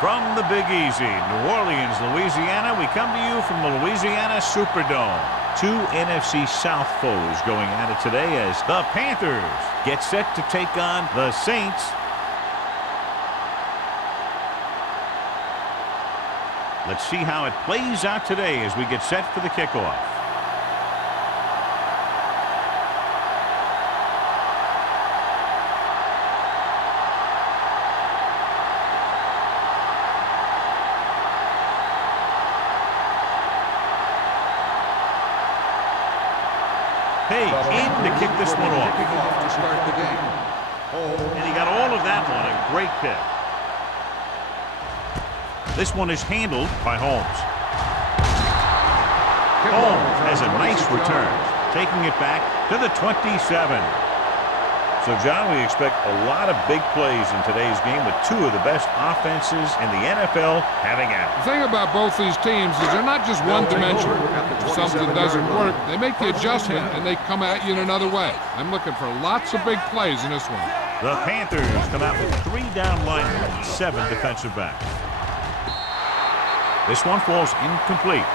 From the Big Easy, New Orleans, Louisiana, we come to you from the Louisiana Superdome. Two NFC South foes going at it today as the Panthers get set to take on the Saints. Let's see how it plays out today as we get set for the kickoff. In to kick this one off. To start the game. And he got all of that one. A great kick. This one is handled by Holmes. Holmes has a nice return, taking it back to the 27. So, John, we expect a lot of big plays in today's game with two of the best offenses in the NFL having at it. The thing about both these teams is they're not just one-dimensional. If something doesn't work, they make the adjustment and they come at you in another way. I'm looking for lots of big plays in this one. The Panthers come out with 3 down linemen and 7 defensive backs. This one falls incomplete.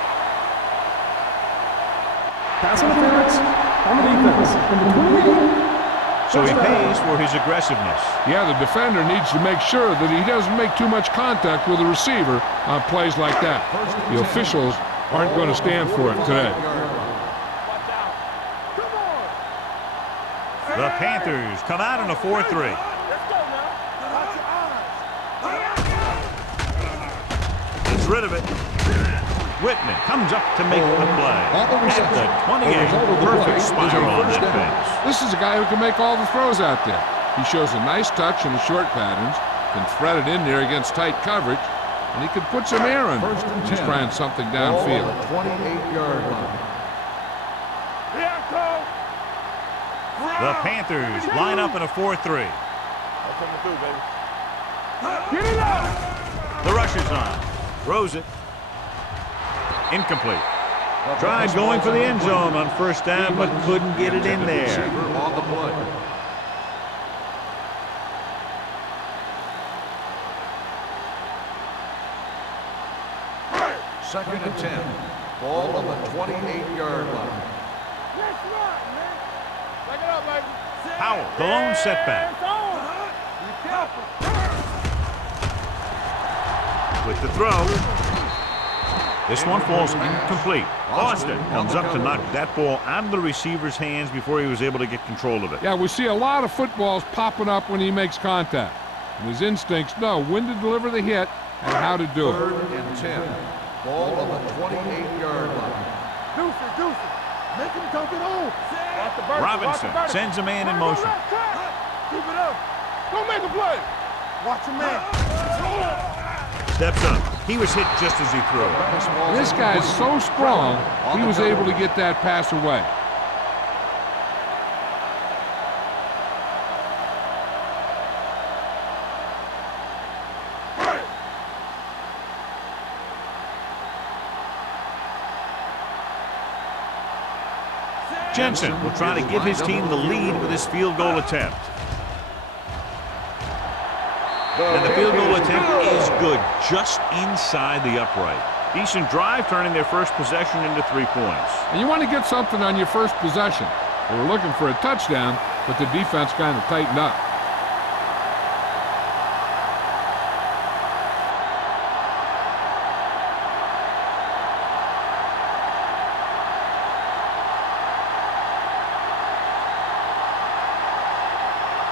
Pass interference on the defense. Number 28. So he pays for his aggressiveness. Yeah, the defender needs to make sure that he doesn't make too much contact with the receiver on plays like that. The officials aren't going to stand for it today. The Panthers come out in a 4-3. Gets rid of it. Whitman comes up to make the play. At the 28, perfect spiral on that pass. This is a guy who can make all the throws out there. He shows a nice touch in the short patterns, can thread it in there against tight coverage, and he can put some air in. He's trying something downfield. 28-yard line. The Panthers line up in a 4-3. The rush is on. Throws it. Incomplete. Tried going for the end zone on first down, but couldn't get it in there. On the play. Second and 10. Ball on the 28-yard line. Powell, the lone setback. With the throw. This one falls incomplete. Austin comes up to knock that ball out of the receiver's hands before he was able to get control of it. Yeah, we see a lot of footballs popping up when he makes contact. And his instincts know when to deliver the hit and how to do it. Third and 10. Ball on the 28-yard line. Deuce. Make him come it on. Robinson sends a man in motion. Keep it up. Don't make a play. Watch him, man. Steps up. He was hit just as he threw it. This guy is so strong, he was able to get that pass away. Jensen will try to give his team the lead with his field goal attempt. And the field goal attempt is good, just inside the upright. Decent drive, turning their first possession into 3 points. And you want to get something on your first possession. They were looking for a touchdown, but the defense kind of tightened up.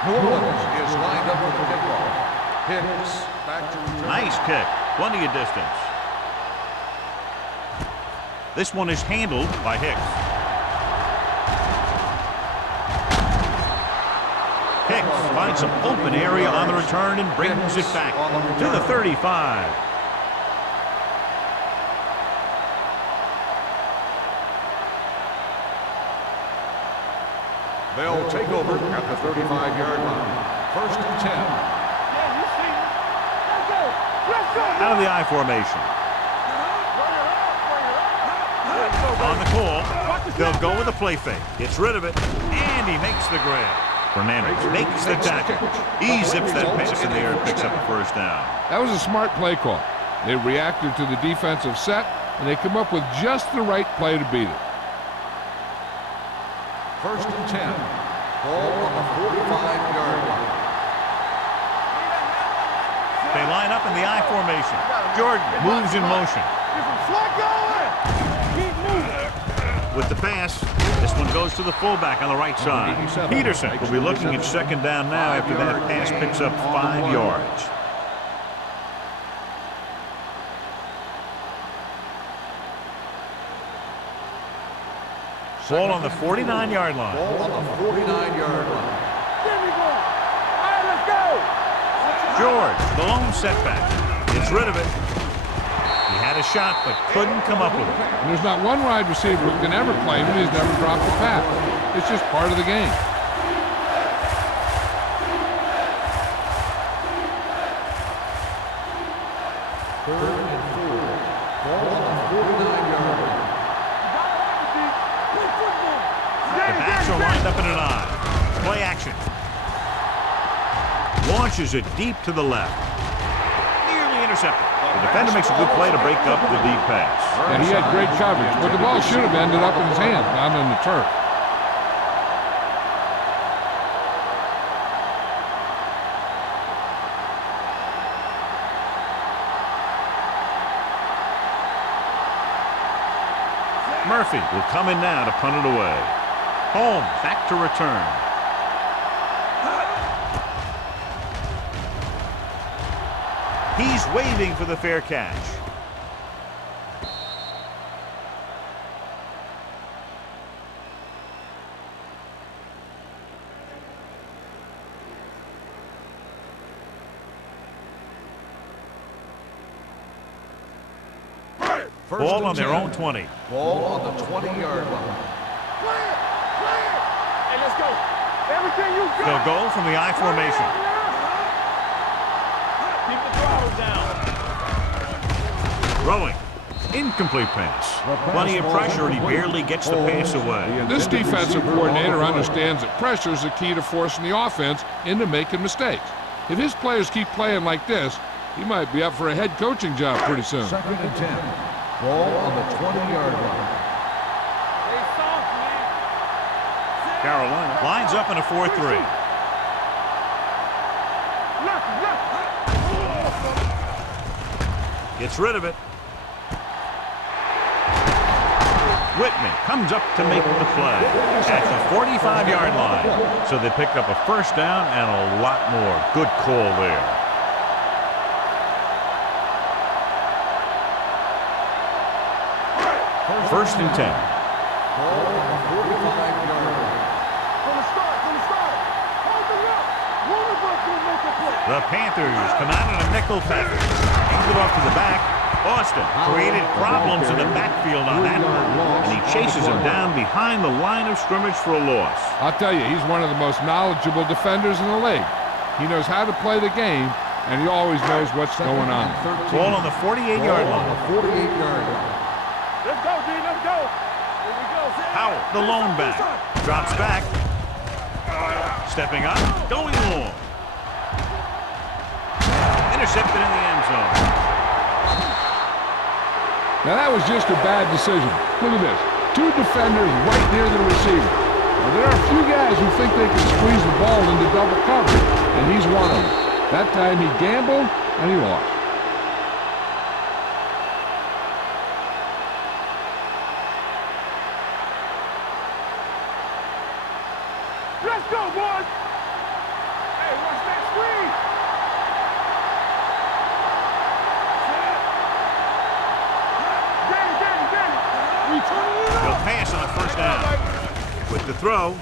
New Orleans is lined up for the kickoff. Hicks back to return. Nice kick. Plenty of distance. This one is handled by Hicks. Hicks finds some open area on the return and brings it back to the 35. They'll take over at the 35-yard line. First and 10. Out of the I formation. On the call, they'll go with a play fake. Gets rid of it, and he makes the grab. Fernandez makes the tackle. He zips that pass in the air and picks up a first down. That was a smart play call. They reacted to the defensive set, and they come up with just the right play to beat it. 1st and 10. Ball on the 45-yard line. They line up in the I formation. Jordan moves in motion. With the pass, this one goes to the fullback on the right side. Peterson will be looking at 2nd down now after that pass picks up 5 yards. Ball on the 49-yard line. Ball on the 49-yard line. There we go. All right, let's go. George, the lone setback, gets rid of it. He had a shot, but couldn't come up with it. And there's not one wide receiver who can ever claim he's never dropped a pass. It's just part of the game. Third and 4. Ball on the 49-yard line. The backs are lined up in an I. Play action. Launches it deep to the left. Nearly intercepted. The defender makes a good play to break up the deep pass. And he had great coverage, but the ball should have ended up in his hands, not on the turf. Murphy will come in now to punt it away. Holmes back to return. He's waving for the fair catch. Ball on their own 20. Ball on the 20-yard line. Hey, let's go. Everything you got. They'll go from the I formation. Keep the throttle down. Throwing. Incomplete pass. Plenty of pressure, and he barely gets the pass away. This defensive coordinator understands that pressure is the key to forcing the offense into making mistakes. If his players keep playing like this, he might be up for a head coaching job pretty soon. 2nd and 10. Ball on the 20-yard line. Carolina lines up in a 4-3. Gets rid of it. Whitman comes up to make the play at the 45-yard line. So they pick up a first down and a lot more. Good call there. First and 10. Ball on the 45-yard line. The Panthers come out in a nickel package. Hands it off to the back. Austin created problems in the backfield on that one, and he chases him down behind the line of scrimmage for a loss. I'll tell you, he's one of the most knowledgeable defenders in the league. He knows how to play the game, and he always knows what's going on. Ball on the 48-yard line. 48-yard line. Let's go, D. Let's go. Here we go. Howell, the lone back, drops back. Stepping up, going long. Intercepted in the end zone. Now that was just a bad decision. Look at this. 2 defenders right near the receiver. Now, there are a few guys who think they can squeeze the ball into double coverage, and he's one of them. That time he gambled, and he lost. Let's go, boys. Hey, watch that screen. They'll pass on a first down. With the throw.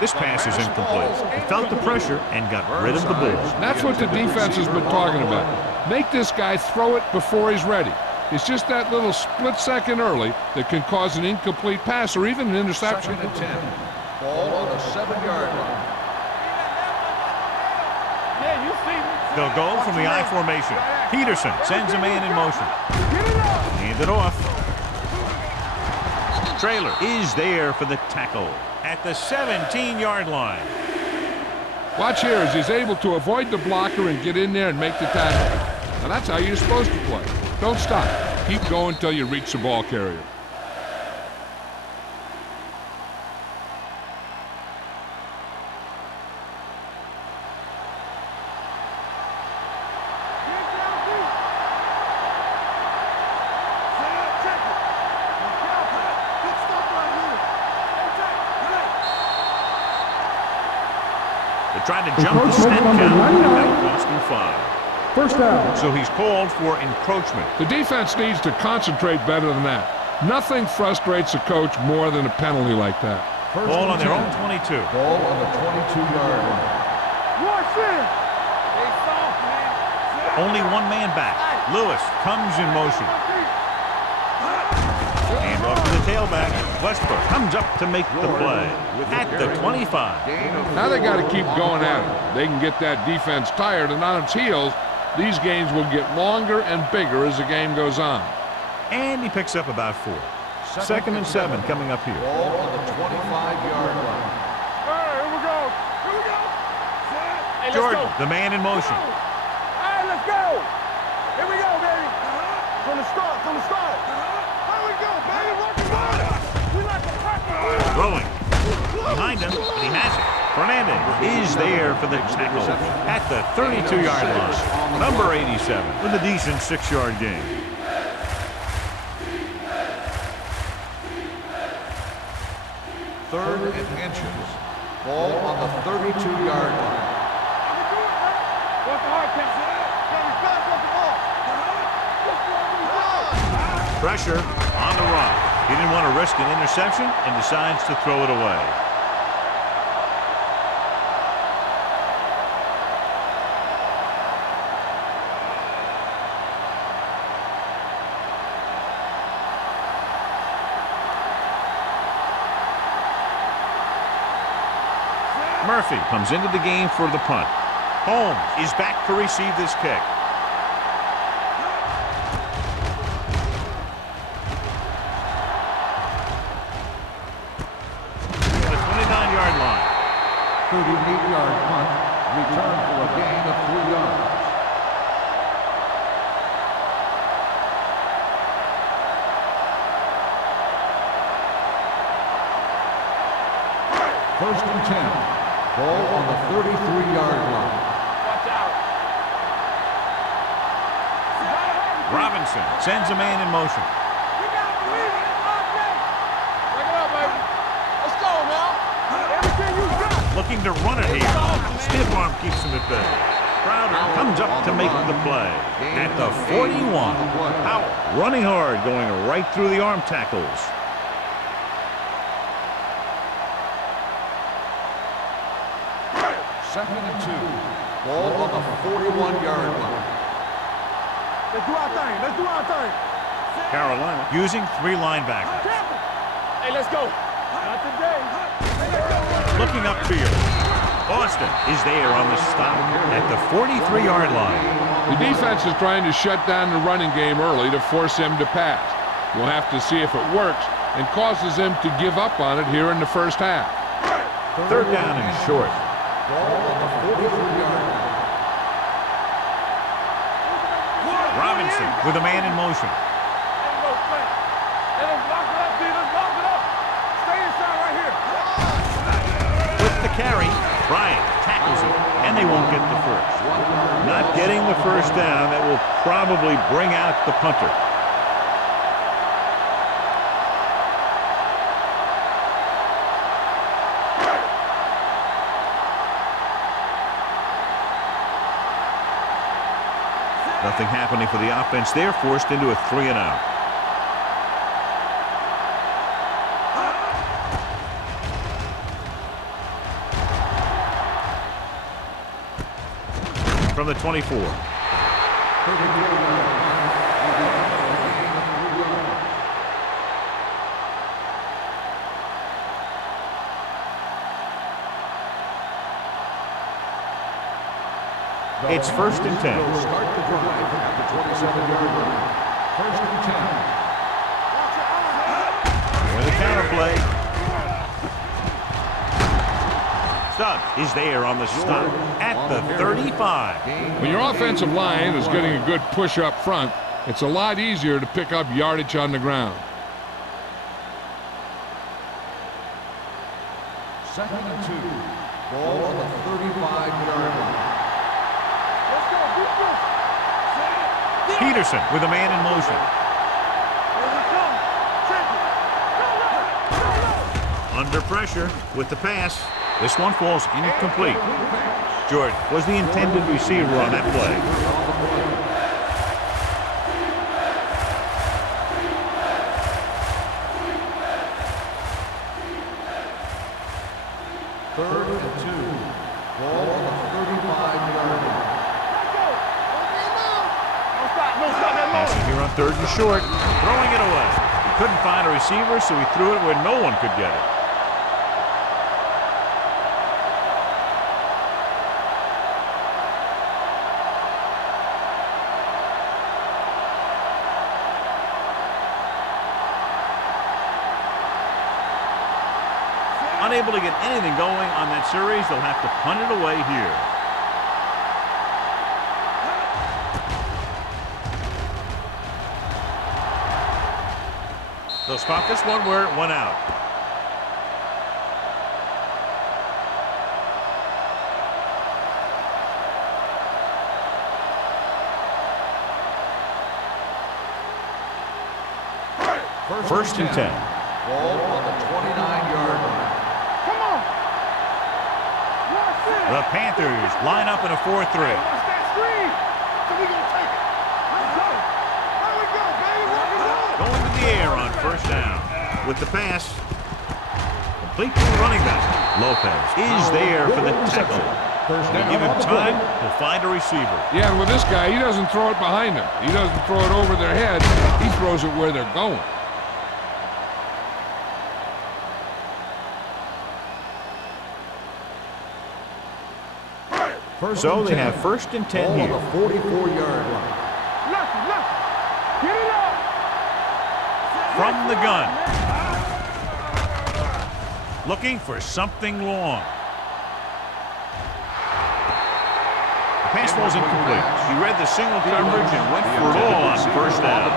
This pass is incomplete. He felt the pressure and got rid of the ball. That's what the defense has been talking about. Make this guy throw it before he's ready. It's just that little split second early that can cause an incomplete pass or even an interception. 2nd and 10. Ball on the 7-yard line. Yeah, you see me. They'll go from the I formation. Peterson sends a man in motion. Get it up. Hand it off. Trailer is there for the tackle at the 17-yard line. Watch here as he's able to avoid the blocker and get in there and make the tackle. Now that's how you're supposed to play. Don't stop. Keep going until you reach the ball carrier. Trying to jump the step count. That cost him 5. First down. So he's called for encroachment. The defense needs to concentrate better than that. Nothing frustrates a coach more than a penalty like that. Ball on their own 22. Ball on the 22-yard line. Watch it. They soft, man. Only one man back. Lewis comes in motion. And off to the tailback. Westbrook comes up to make the play at the 25. Now they got to keep going at it. They can get that defense tired and on its heels. These games will get longer and bigger as the game goes on. And he picks up about 4. Second and 7 coming up here. Ball on the 25-yard line. All right, here we go. Here we go. Hey, let's Jordan, go. the man in motion. All right, let's go. Here we go, baby. From the start, from the start. Here we go, baby. Work the ball. We like to practice. Throwing. Behind him, and he has it. Fernandez is there for the tackle at the 32-yard line. Number 87 with a decent 6-yard gain. Third and inches. Ball on the 32-yard line. Work the hard catch. Baby, fast off the ball. Pressure on the run. He didn't want to risk an interception and decides to throw it away. Murphy comes into the game for the punt. Holmes is back to receive this kick. The 29-yard line. 38-yard punt. Return for a gain of 3 yards. First and 10. Ball on the 33-yard line. Watch out. Robinson sends a man in motion. We got to believe it. It's our day. Break it up, baby. Let's go now. Everything you got. Looking to run it here. Stiff arm keeps him at bay. Crowder comes up to make the play at the 41. Out running hard, going right through the arm tackles. Second and 2. Ball on the 41-yard line. Let's do our thing. Let's do our thing. Carolina using 3 linebackers. Hey, let's go. Not today. Looking upfield. Boston is there on the stop at the 43-yard line. The defense is trying to shut down the running game early to force him to pass. We'll have to see if it works and causes him to give up on it here in the first half. Third down and short. Ball on the 43-yard line. Robinson with a man in motion. Let us lock it up, D. Let's lock it up. Stay inside right here. With the carry, Bryant tackles it, and they won't get the first. Not getting the first down, that will probably bring out the punter. Nothing happening for the offense. They're forced into a 3-and-out. From the 24. It's first and 10. Start the drive at the 27-yard line. First and 10. Where the counter play. Stubbs is there on the stop at the 35. When your offensive line is getting a good push up front, it's a lot easier to pick up yardage on the ground. 2nd and 2. Ball on the 35-yard line. Let's go, defense. Peterson with a man in motion. Under pressure with the pass. This one falls incomplete. Jordan was the intended receiver on that play. Third and 2. Ball on the 35-yard line. Passing here on 3rd and short. Throwing it away. He couldn't find a receiver, so he threw it where no one could get it. Unable to get anything going on that series, they'll have to punt it away here. They'll spot this one where it went out. First and 10. Ball on the 29-yard line. The Panthers line up in a 4-3. Watch that screen. So we gonna take it. Let's go. There we go, baby. Rock and roll. Going to the air on 1st down. With the pass. Complete to the running back. Lopez is there for the tackle. They give him time to find a receiver. Yeah, and with this guy, he doesn't throw it behind them. He doesn't throw it over their head. He throws it where they're going. So they have 1st and 10 here. Ball on the 44-yard line. Left. Get it up. From the gun. Looking for something long. The pass was incomplete. He read the single coverage and went for it all on 1st down.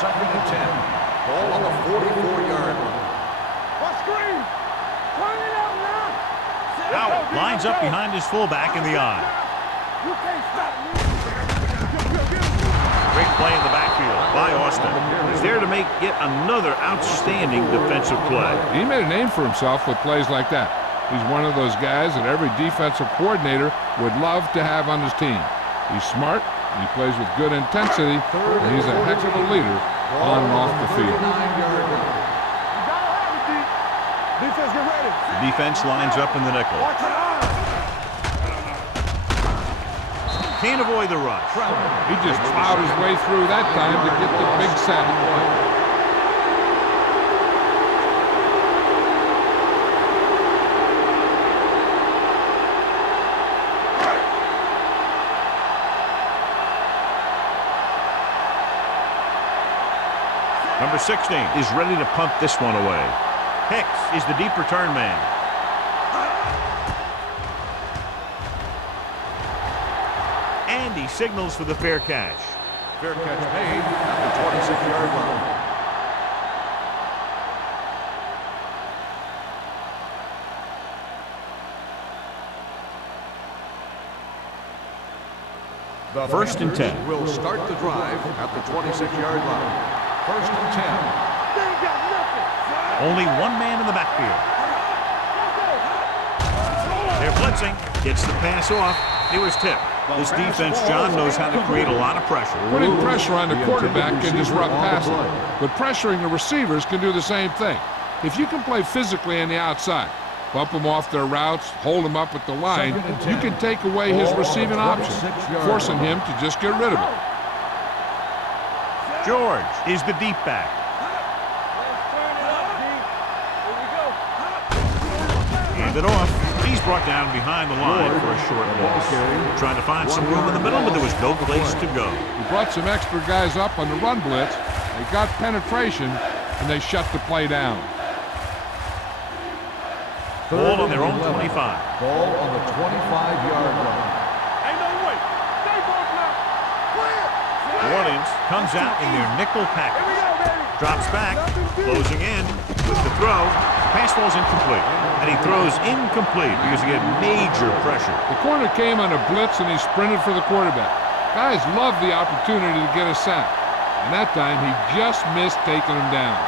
Second and 10. Ball on the 44-yard line. What screen? Turn it out now. Howard lines up behind his fullback in the eye. You can't stop me. Great play in the backfield by Austin. He's there to make yet another outstanding defensive play. He made a name for himself with plays like that. He's one of those guys that every defensive coordinator would love to have on his team. He's smart, he plays with good intensity, and he's a heck of a leader on and off the field. You gotta have it, D. Defense, get ready. The defense lines up in the nickel. Watch your eyes. Can't avoid the rush. He just plowed his way through that time to get the big sack. Number 16 is ready to punt this one away. Hicks is the deep return man. And he signals for the fair catch. Fair catch made at the 26-yard line. The 1st and 10. will start the drive at the 26-yard line. 1st and 10. They ain't got nothing. Only one man in the backfield. They're blitzing. Gets the pass off. It was tipped. This defense, John, knows how to create a lot of pressure. Putting pressure on the quarterback can disrupt passing, but pressuring the receivers can do the same thing. If you can play physically on the outside, bump them off their routes, hold them up at the line, you can take away his receiving option, forcing him to just get rid of it. George is the deep back. Let's turn it up, D. Here we go. Hand it off. He's brought down behind the line for a short loss. Trying to find some room in the middle, but there was no place to go. He brought some extra guys up on the run blitz. They got penetration, and they shut the play down. Ball on their own 25. Ball on the 25-yard line. Ain't no way. Stay ball now. Clear. New Orleans comes out in their nickel Here we package. go, baby. Drops back, closing in with the throw. Pass ball's incomplete, and he throws incomplete because he had major pressure. The corner came on a blitz, and he sprinted for the quarterback. Guys love the opportunity to get a sack, and that time he just missed taking him down.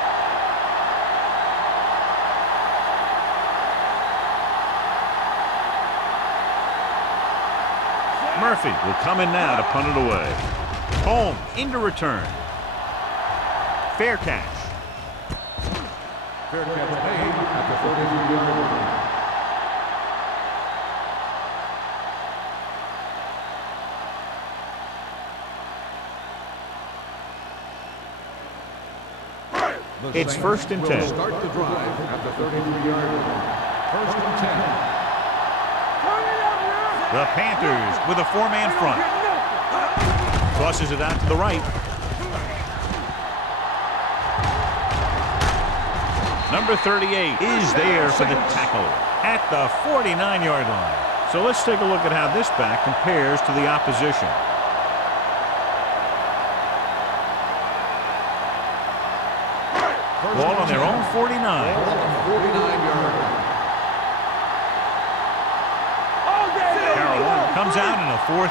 Murphy will come in now to punt it away. Holmes into return. Fair catch. Fair catch made at the 32-yard line. It's first and 10. Start the drive at the 33-yard line. First and 10. The Panthers with a four-man front. Tosses it out to the right. Number 38 is there for the tackle at the 49-yard line. So let's take a look at how this back compares to the opposition. Ball on their own 49. Ball on the 49-yard line. Carolina comes out in a 4-3.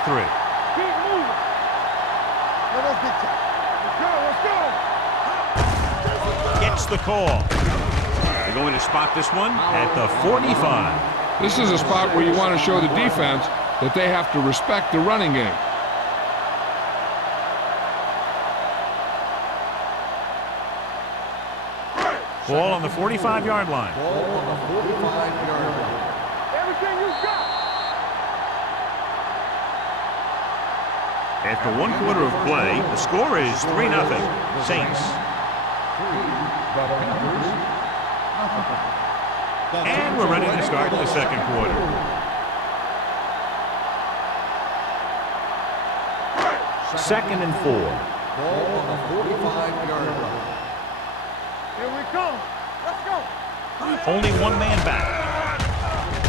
Keep moving. Let's go. Gets the call. They're going to spot this one at the 45. This is a spot where you want to show the defense that they have to respect the running game. Ball on the 45-yard line. Ball on the 45-yard line. Everything you got. After one quarter of play, the score is 3-0. Saints. The Panthers. And we're ready to start the second quarter. Second and 4. Ball on the 45-yard line. Here we come. Let's go. Only one man back.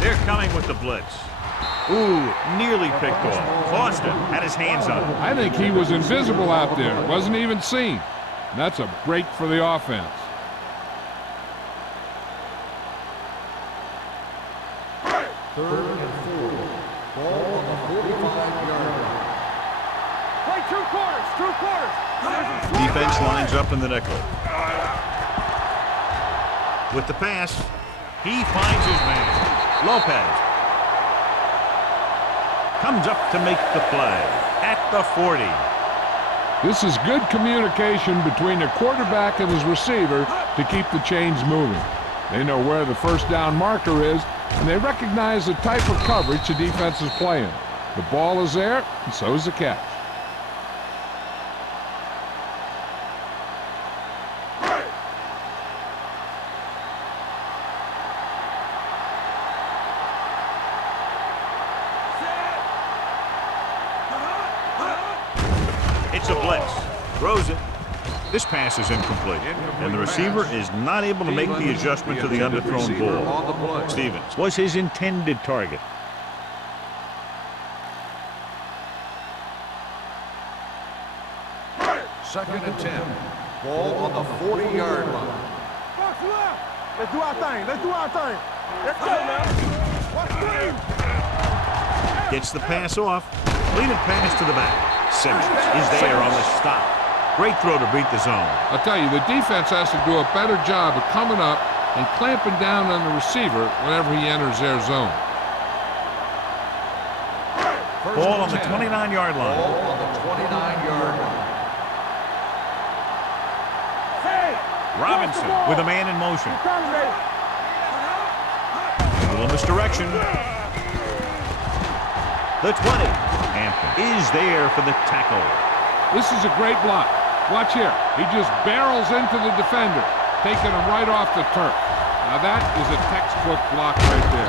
They're coming with the blitz. Ooh, nearly picked off. Foster had his hands up. I think he was invisible out there. Wasn't even seen. And that's a break for the offense. Third and 4. Ball on the 45-yard line. Play two quarters. Defense lines up in the nickel. With the pass, he finds his man. Lopez comes up to make the play at the 40. This is good communication between the quarterback and his receiver to keep the chains moving. They know where the first down marker is, and they recognize the type of coverage the defense is playing. The ball is there, and so is the catch. It's a blitz. Throws it. This pass is incomplete, and the receiver is not able to make the adjustment to the underthrown ball. Stevens was his intended target. Second and 10. Ball on the 40-yard line. Box left. Let's do our thing. Let's go now. Watch screen. Gets the pass off. Leading pass to the back. Simmons is there on the stop. Great throw to beat the zone. I'll tell you, the defense has to do a better job of coming up and clamping down on the receiver whenever he enters their zone. Ball on the 29-yard line. Ball on the 29-yard line. Robinson with a man in motion. A little misdirection. The 20. Hampton is there for the tackle. This is a great block. Watch here. He just barrels into the defender, taking him right off the turf. Now that is a textbook block right there.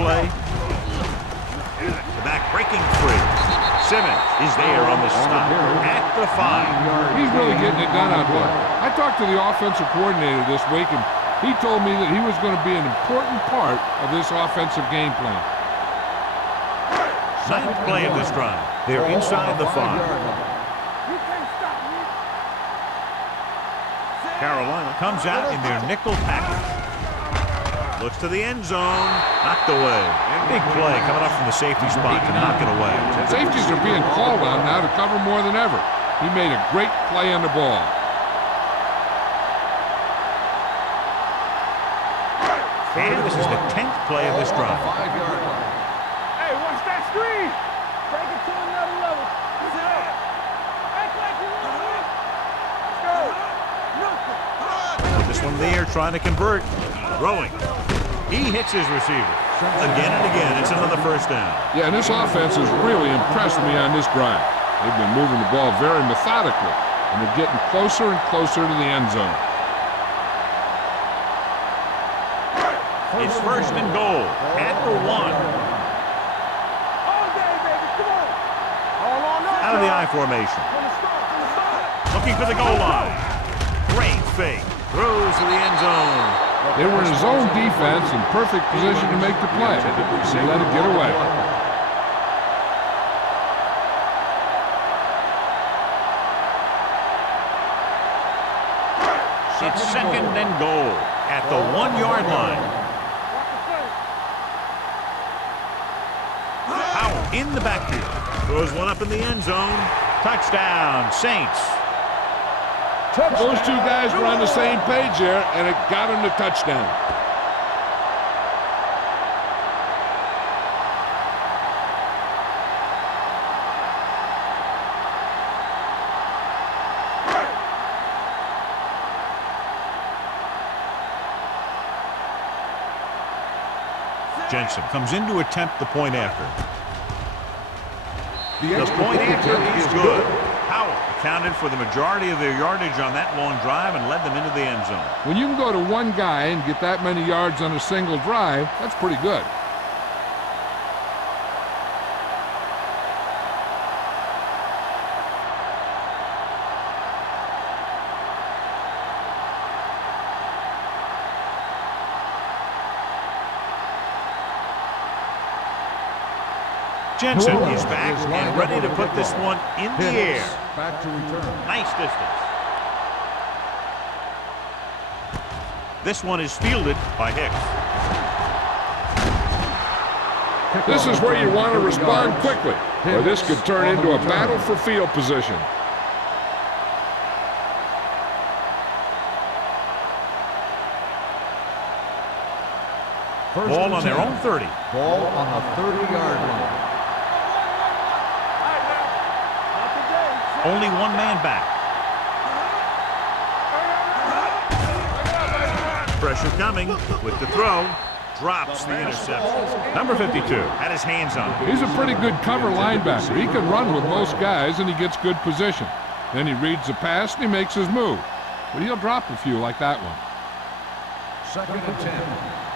play. The back breaking free. Simmons is there on the stop at the 5. He's really getting it done out there. I talked to the offensive coordinator this week, and he told me that he was going to be an important part of this offensive game plan. 9th play of this drive. They're inside the 5. You can't stop me. Carolina comes out in their nickel package. Looks to the end zone. Knocked away. Big play coming up from the safety spot to knock it away. Safeties are being called on now to cover more than ever. He made a great play on the ball. And this is the 10th play of this drive. Hey, watch that screen. Take it to another level. Act like you want to win. Let's go. This one there trying to convert. Throwing. He hits his receiver. Again and again, it's another first down. Yeah, and this offense has really impressed me on this drive. They've been moving the ball very methodically, and they're getting closer and closer to the end zone. It's first and goal at the 1. All day, baby. Come on. All on us. Out of the I formation. From the start. Looking for the goal line. Great fake. Throws to the end zone. They were in zone defense in perfect position to make the play. They let it get away. It's second and goal at the 1-yard line. Powell in the backfield. Throws one up in the end zone. Touchdown, Saints. Those two guys were on the same page here, and it got them the touchdown. Jensen comes in to attempt the point after. The point after is good. Powell accounted for the majority of their yardage on that long drive and led them into the end zone. When you can go to one guy and get that many yards on a single drive, that's pretty good. Jensen is back and ready to put this one in the air. Back to return. Nice distance. This one is fielded by Hicks. This is where you want to respond quickly, or this could turn into a battle for field position. Ball on their own 30. Ball on the 30-yard line. Only one man back. Pressure coming with the throw. Drops the interception. Number 52 had his hands on it. He's a pretty good cover linebacker. He can run with most guys, and he gets good position. Then he reads the pass, and he makes his move. But he'll drop a few like that one. Second and 10.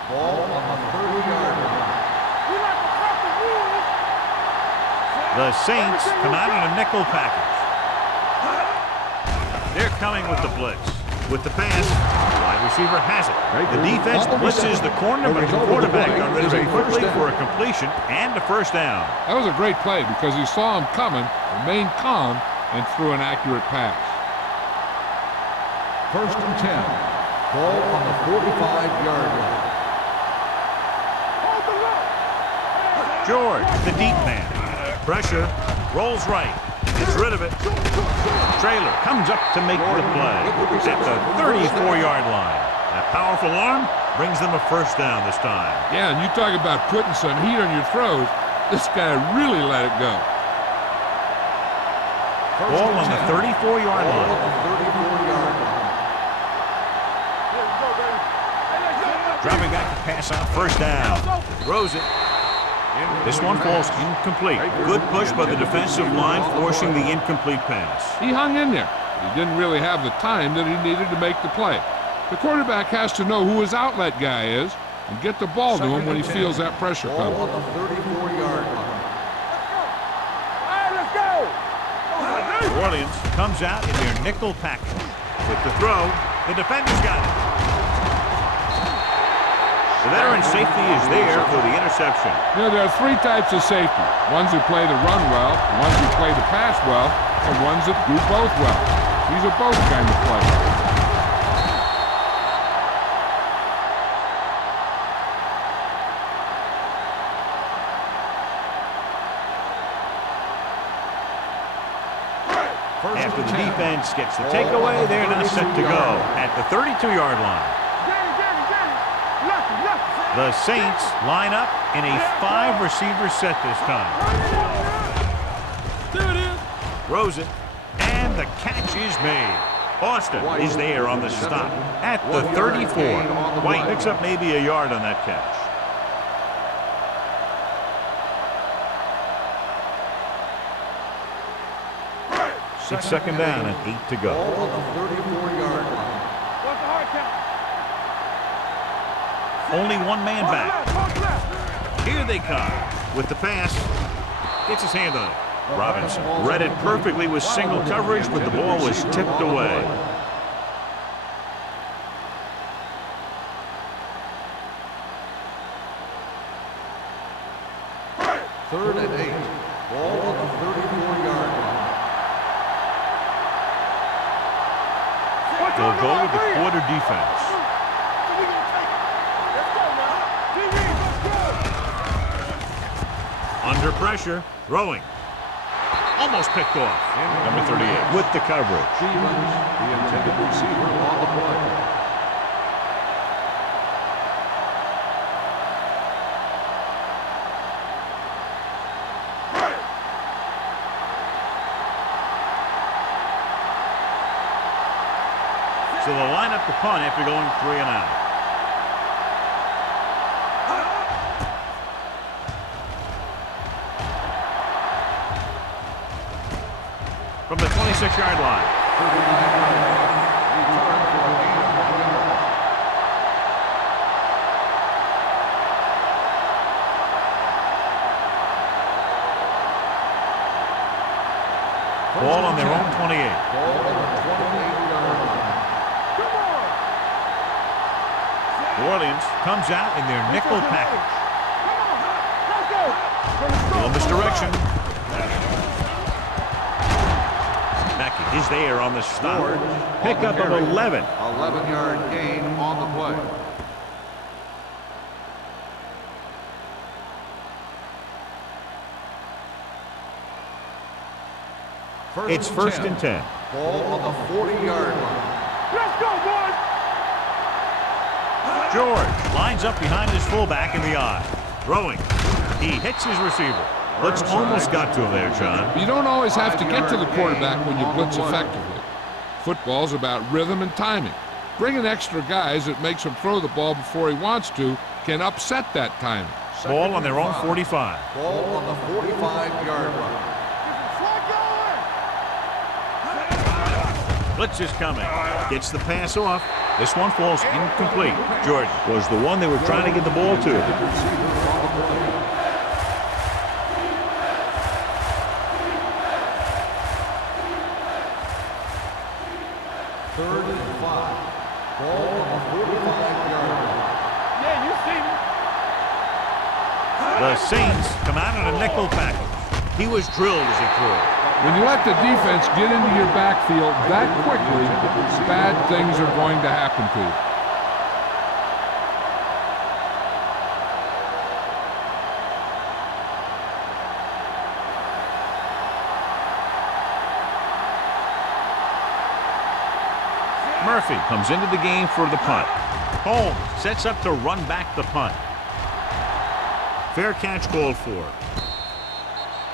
Ball on the 30-yard line. The Saints come out in a nickel package. They're coming with the blitz. With the pass, the wide receiver has it. The defense blitzes the corner, but the quarterback got rid of it quickly for a completion and a first down. That was a great play because he saw him coming, remained calm, and threw an accurate pass. First and 10. Ball on the 45-yard line. George, the deep man. Pressure, rolls right, gets rid of it. Traylor comes up to make the play at the 34-yard line. That powerful arm brings them a first down this time. Yeah, and you talk about putting some heat on your throws. This guy really let it go. Ball on the 34-yard line. Dropping back to pass out, first down. Throws it. This one falls incomplete. Good push by the defensive line, forcing the incomplete pass. He hung in there. He didn't really have the time that he needed to make the play. The quarterback has to know who his outlet guy is and get the ball to him when he feels that pressure Ball coming. on the 34-yard line. All right, let's go. New Orleans comes out in their nickel package. With the throw, the defender's got it. The veteran safety is there for the interception. You know, there are three types of safety. Ones who play the run well, ones who play the pass well, and ones that do both well. These are both kind of players. After the defense gets the takeaway, they're now set to go at the 32-yard line. The Saints line up in a 5-receiver set this time. There it is. Throws it, and the catch is made. Austin is there on the stop at the 34. White picks up maybe a yard on that catch. It's second down and 8 to go. Ball on the 34-yard line. What's the hard count? Only one man back. Left, left. Here they come with the pass. Gets his hand on it. Robinson read it perfectly with single coverage, but the ball was tipped away. Third and 8. Ball on the 34-yard line. They'll go with the quarter defense. Under pressure, throwing. Almost picked off. Number 38 with the coverage. Stevens, the intended receiver on the play. So they'll line up the punt after going 3 and out. From the 26-yard line. Ball on their own 28. Ball on the 28-yard line. New Orleans comes out in their nickel package. Go in this direction. Mackey is there on the stop. Pickup of 11. 11-yard gain on the play. It's first and 10. Ball on the 40-yard line. Let's go, boys. George lines up behind his fullback in the eye. Throwing. He hits his receiver. Blitz almost got to him there, John. You don't always have to get to the quarterback when you blitz effectively. Football's about rhythm and timing. Bringing extra guys that makes him throw the ball before he wants to can upset that timing. Ball on their own 45. Ball on the 45-yard line. Blitz is coming. Gets the pass off. This one falls incomplete. Jordan was the one they were trying to get the ball to. Third and 5. Ball on the 45-yard line. Yeah, you see me. The Saints come out in a nickel package. He was drilled as he threw it. When you let the defense get into your backfield that quickly, bad things are going to happen to you. Murphy comes into the game for the punt. Holmes sets up to run back the punt. Fair catch called for.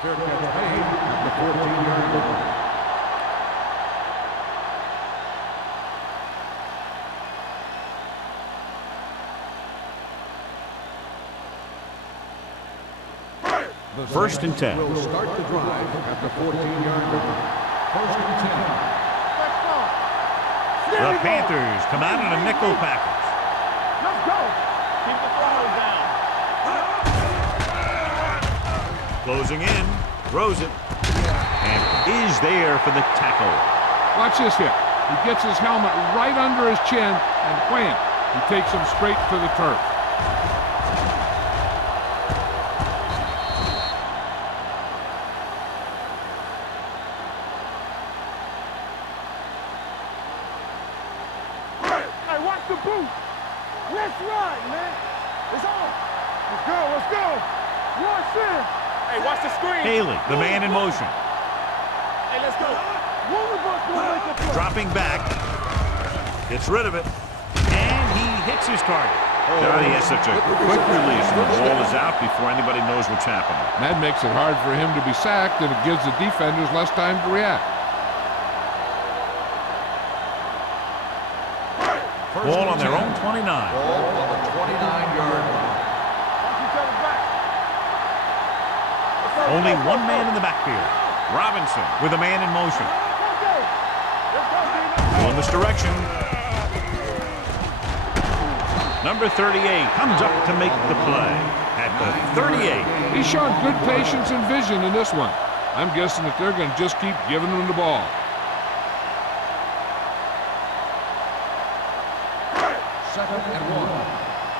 Fair catch made at the 14-yard line. The First and 10. Will start the drive at the 14-yard line. First and 10. The Panthers come out in a nickel package. Let's go. Keep the fly. Closing in. Throws it. And is there for the tackle. Watch this hit. He gets his helmet right under his chin, and wham! He takes him straight to the turf. Hey, watch the boot. Let's ride, man. It's on. Let's go, let's go. Rush in. Hey, watch the screen. Haley, the man in motion. Hey, let's go. One of us gonna make a play. Dropping back. Gets rid of it. And he hits his target. God, he has such a quick release when the ball is out before anybody knows what's happening. That makes it hard for him to be sacked, and it gives the defenders less time to react. Ball on their own 29. Ball on the 29-yard line. Watch each other back. Only one man in the backfield. Robinson with a man in motion. Going this direction. Number 38 comes up to make the play at the 38. He's shown good patience and vision in this one. I'm guessing that they're going to just keep giving him the ball. Second and 1.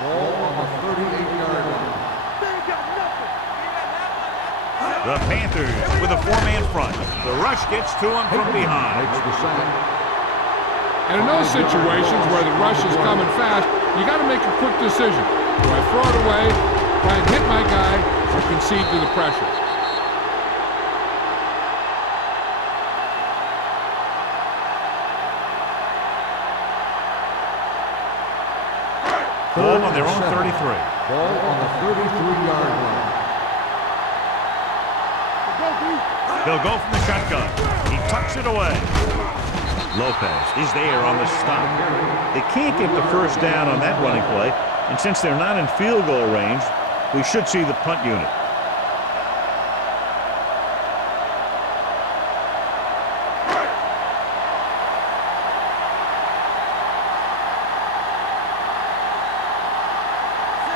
Ball on the 38-yard line. The Panthers with a four-man front. The rush gets to him from behind. Makes the sack. And in those situations where the rush is coming fast, you got to make a quick decision. Do I throw it away, try and hit my guy, or concede to the pressure? Ball on their own 33. Ball on the 33-yard line. He'll go from the shotgun. He tucks it away. Lopez is there on the stop. They can't get the first down on that running play, and since they're not in field goal range, we should see the punt unit.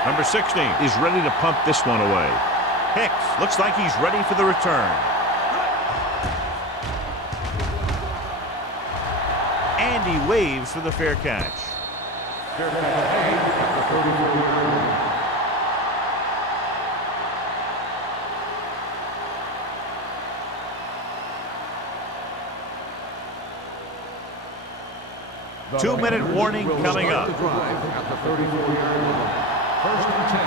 Number 16 is ready to punt this one away. Hicks looks like he's ready for the return. And he waves for the fair catch. Fair catch made at the 34-yard line. The 2-minute warning will coming start up. the drive at the 34-yard line. First and 10.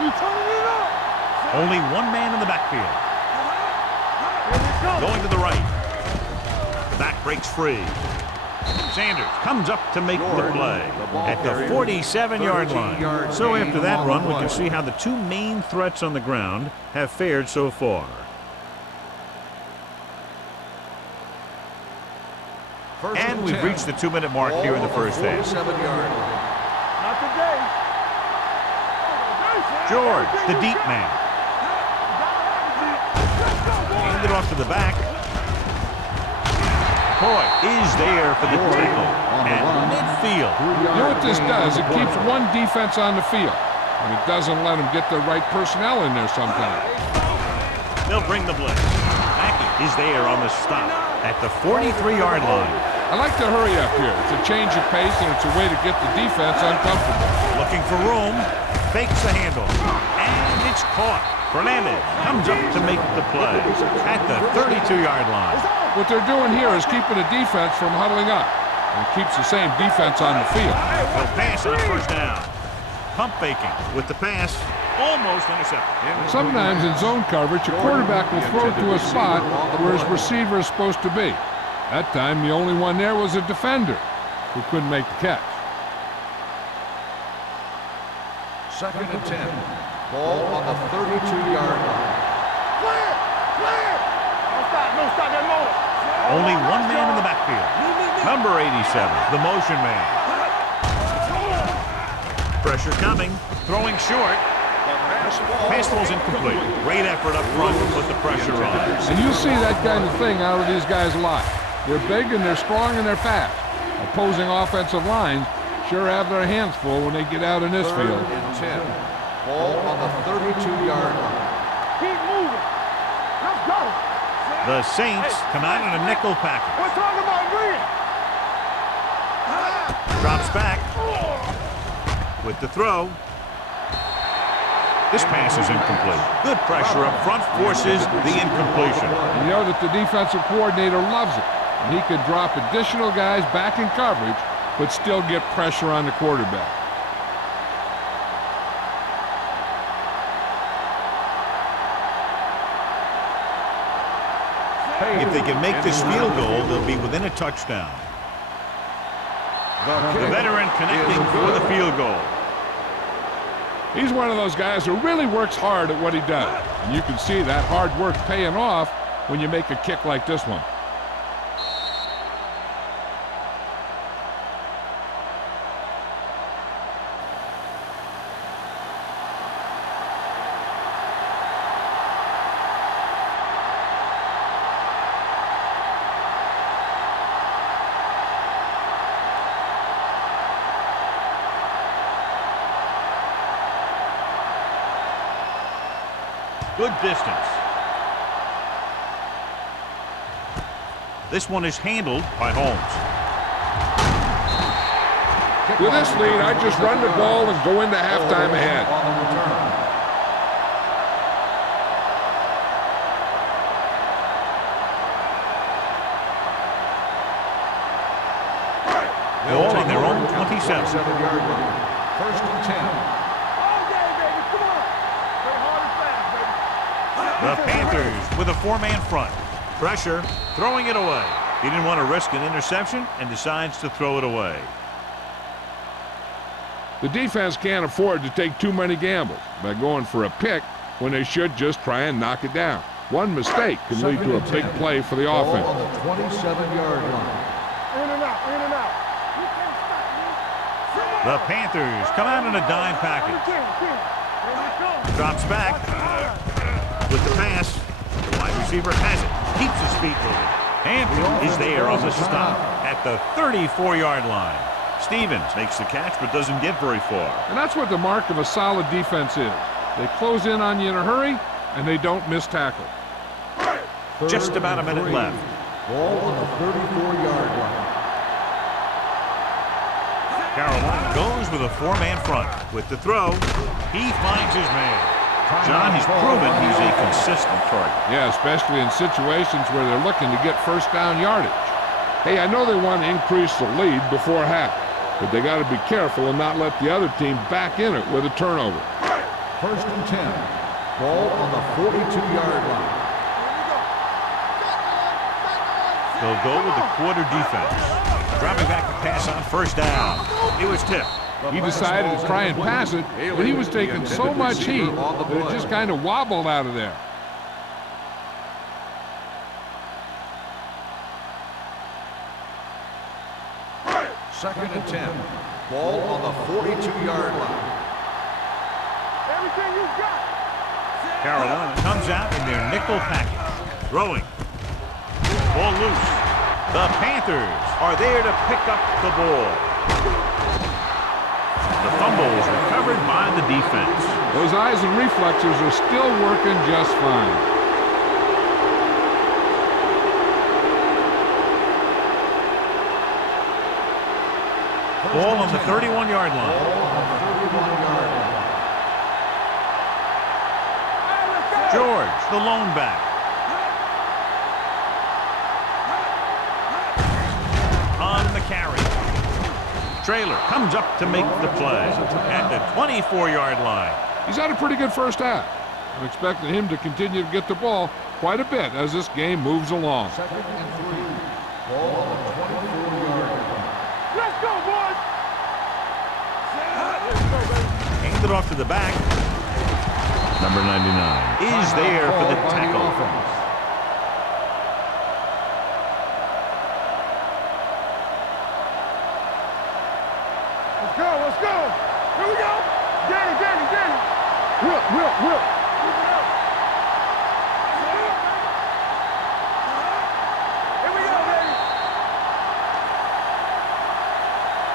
You turning it up. Only one man in the backfield. Going to the right. The back breaks free. Sanders comes up to make the play at the 47-yard line. So after that run, we can see how the two main threats on the ground have fared so far. And we've reached the 2-minute mark here in the first half. 47-yard line. Not today. George, the deep man. Hand it off to the back. Coy is there for the tackle at midfield. You know what this does? It keeps one defense on the field, and it doesn't let them get the right personnel in there sometimes. They'll bring the blitz. Mackey is there on the stop at the 43-yard line. I like to hurry up here. It's a change of pace, and it's a way to get the defense uncomfortable. Looking for room. Fakes the handle. And it's caught. Fernandez comes up to make the play at the 32-yard line. What they're doing here is keeping the defense from huddling up, and keeps the same defense on the field. They'll pass on first down. Pump faking with the pass. Almost intercepted. Sometimes in zone coverage, a quarterback will throw to a spot where his receiver is supposed to be. That time, the only one there was a defender who couldn't make the catch. Second and 10. Ball on the 32-yard line. Clear! Clear! No stop that motor. Only one man in the backfield. Number 87, the motion man. Pressure coming. Throwing short. Pass ball's incomplete. Great effort up front to put the pressure on. And you see that kind of thing out of these guys a lot. They're big and they're strong and they're fast. Opposing offensive lines sure have their hands full when they get out in this Third field. and 10. Ball on the 32-yard line. Keep moving. The Saints come out in a nickel package. We're talking about green. Drops back with the throw. This pass is incomplete. Good pressure up front forces the incompletion. You know that the defensive coordinator loves it. And he can drop additional guys back in coverage, but still get pressure on the quarterback. If they can make this field goal, they'll be within a touchdown. The veteran connecting for the field goal. He's one of those guys who really works hard at what he does. And you can see that hard work paying off when you make a kick like this one. Good distance. This one is handled by Holmes. With this lead, I just run the ball and go into halftime ahead. Ball on their own 27. 7-yard line. 1st and 10. The Panthers with a 4-man front. Pressure, throwing it away. He didn't want to risk an interception and decides to throw it away. The defense can't afford to take too many gambles by going for a pick when they should just try and knock it down. One mistake can lead to a big play for the offense. On the 27-yard line. In and out, in and out. The Panthers come out in a dime package. Drops back with the pass. The wide receiver has it. Keeps his feet moving. And is there on the stop at the 34-yard line. Stevens makes the catch but doesn't get very far. And that's what the mark of a solid defense is. They close in on you in a hurry, and they don't miss tackle. Just about a minute left. Ball on the 34-yard line. Carolina goes with a 4-man front. With the throw, he finds his man. John, he's proven he's a consistent target. Yeah, especially in situations where they're looking to get first down yardage. Hey, I know they want to increase the lead before half, but they got to be careful and not let the other team back in it with a turnover. 1st and 10. Ball on the 42-yard line. They'll go with the quarter defense. Dropping back the pass on 1st down. It was tipped. He decided to try and pass it, but he was taking so much heat that it just kind of wobbled out of there. Second and 10. Ball on the 42-yard line. Everything you got. Carolina comes out in their nickel package. Throwing. Ball loose. The Panthers are there to pick up the ball. The fumble is recovered by the defense. Those eyes and reflexes are still working just fine. Ball on the 31-yard line. George, the lone back. On the carry. Trailer comes up to make the play at the 24-yard line. He's had a pretty good first half. I'm expecting him to continue to get the ball quite a bit as this game moves along. 2nd and 3. Ball on the 24-yard line. Let's go, boys. Handed off to the back. Number 99 is there for the tackle. Let's go. Here we go. Danny. Will. Here we go, baby.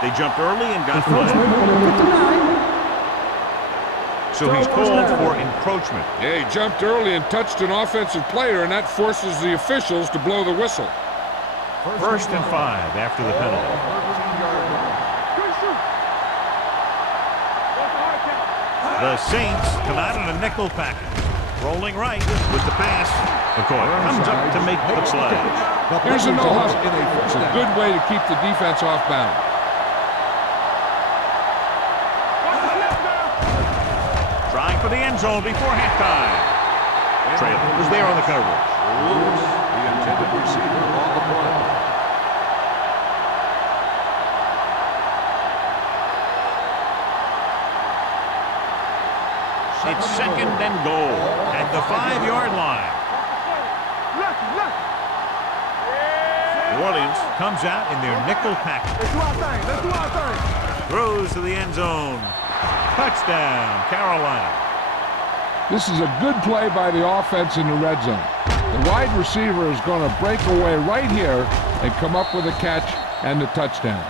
They jumped early and got flagged. So he's called for encroachment. Yeah, he jumped early and touched an offensive player, and that forces the officials to blow the whistle. 1st and 5 after the penalty. The Saints come out in a nickel package. Rolling right with the pass. McCoy comes up to make the play. Here's a no-huddle. It's a good way to keep the defense off balance. Trying for the end zone before halftime. Traylor was there on the coverage. Lewis, the intended receiver on the play. It's 2nd and goal at the 5-yard line. New Orleans comes out in their nickel package. Let's do our thing. Let's do our thing. Throws to the end zone. Touchdown, Carolina. This is a good play by the offense in the red zone. The wide receiver is going to break away right here and come up with a catch and the touchdown.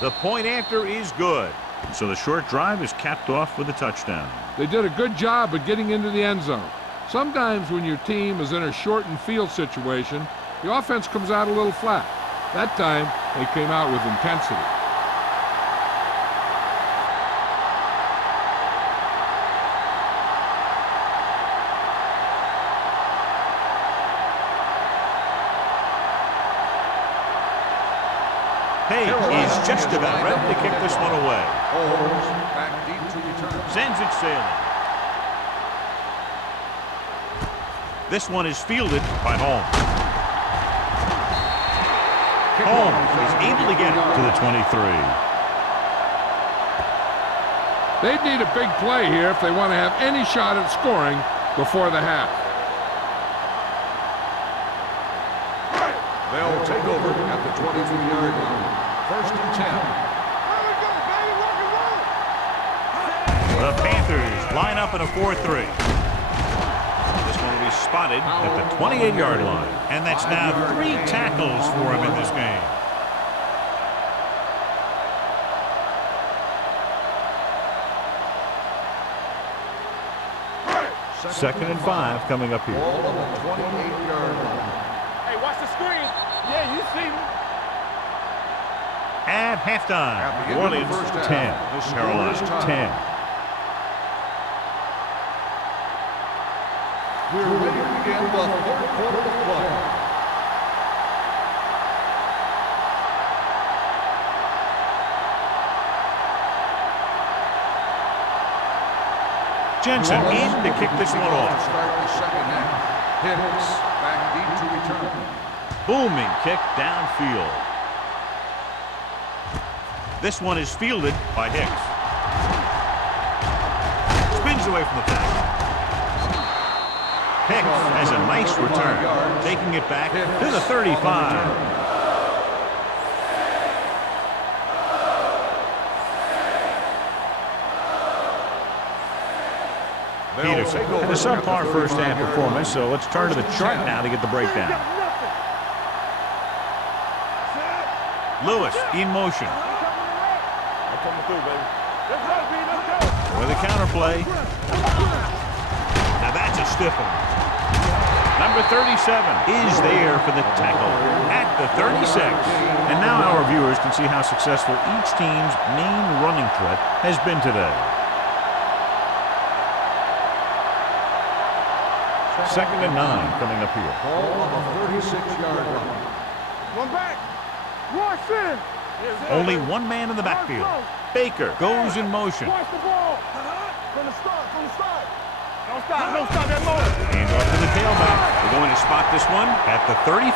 The point after is good. So the short drive is capped off with a touchdown. They did a good job of getting into the end zone. Sometimes when your team is in a shortened field situation, the offense comes out a little flat. That time, they came out with intensity. Hay is just about ready to kick this one away. Holmes back deep to return. Sends it sailing. This one is fielded by Holmes. Holmes is able to get it to the 23. They need a big play here if they want to have any shot at scoring before the half. They'll take over at the 23-yard line. 1st and 10. The Panthers line up in a 4-3. This one will be spotted at the 28-yard line. And that's now 3 tackles for him in this game. Second and 5 coming up here. Ball on the 28-yard line. Hey, watch the screen. Yeah, you see me. At halftime, At the New end of the Orleans first half, 10, the score Carolina is tied. 10. We're ready to begin the 3rd quarter of play. Jensen in to kick this one To off. start the 2nd half. Hicks back deep to return. Booming kick downfield. This one is fielded by Hicks. Spins away from the tackle. Hicks has a nice return, taking it back to the 35. Peterson, a subpar first half performance, so let's turn to the chart now to get the breakdown. Lewis in motion. With a counter play. Now that's a stiff one. Number 37 is there for the tackle at the 36. And now our viewers can see how successful each team's main running threat has been today. 2nd and 9 coming up here. Ball on the 36-yard line. One back. Watch in. Only one man in the backfield. Baker goes in motion. Watch the ball. From the start. From the start. Don't stop. Don't stop that motor. And off to the tailback. They're going to spot this one at the 35.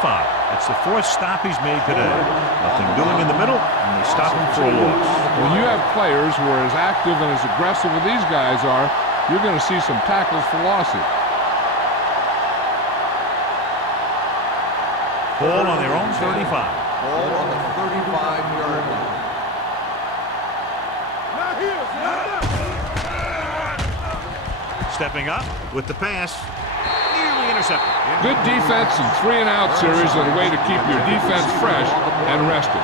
That's the 4th stop he's made today. Nothing doing in the middle, and they stop him for a loss. When you have players who are as active and as aggressive as these guys are, you're going to see some tackles for losses. Ball on their own 35. Ball on the 35-yard line. Stepping up with the pass. Nearly intercepted. Good defense and 3-and-out series are the way to keep your defense fresh and rested.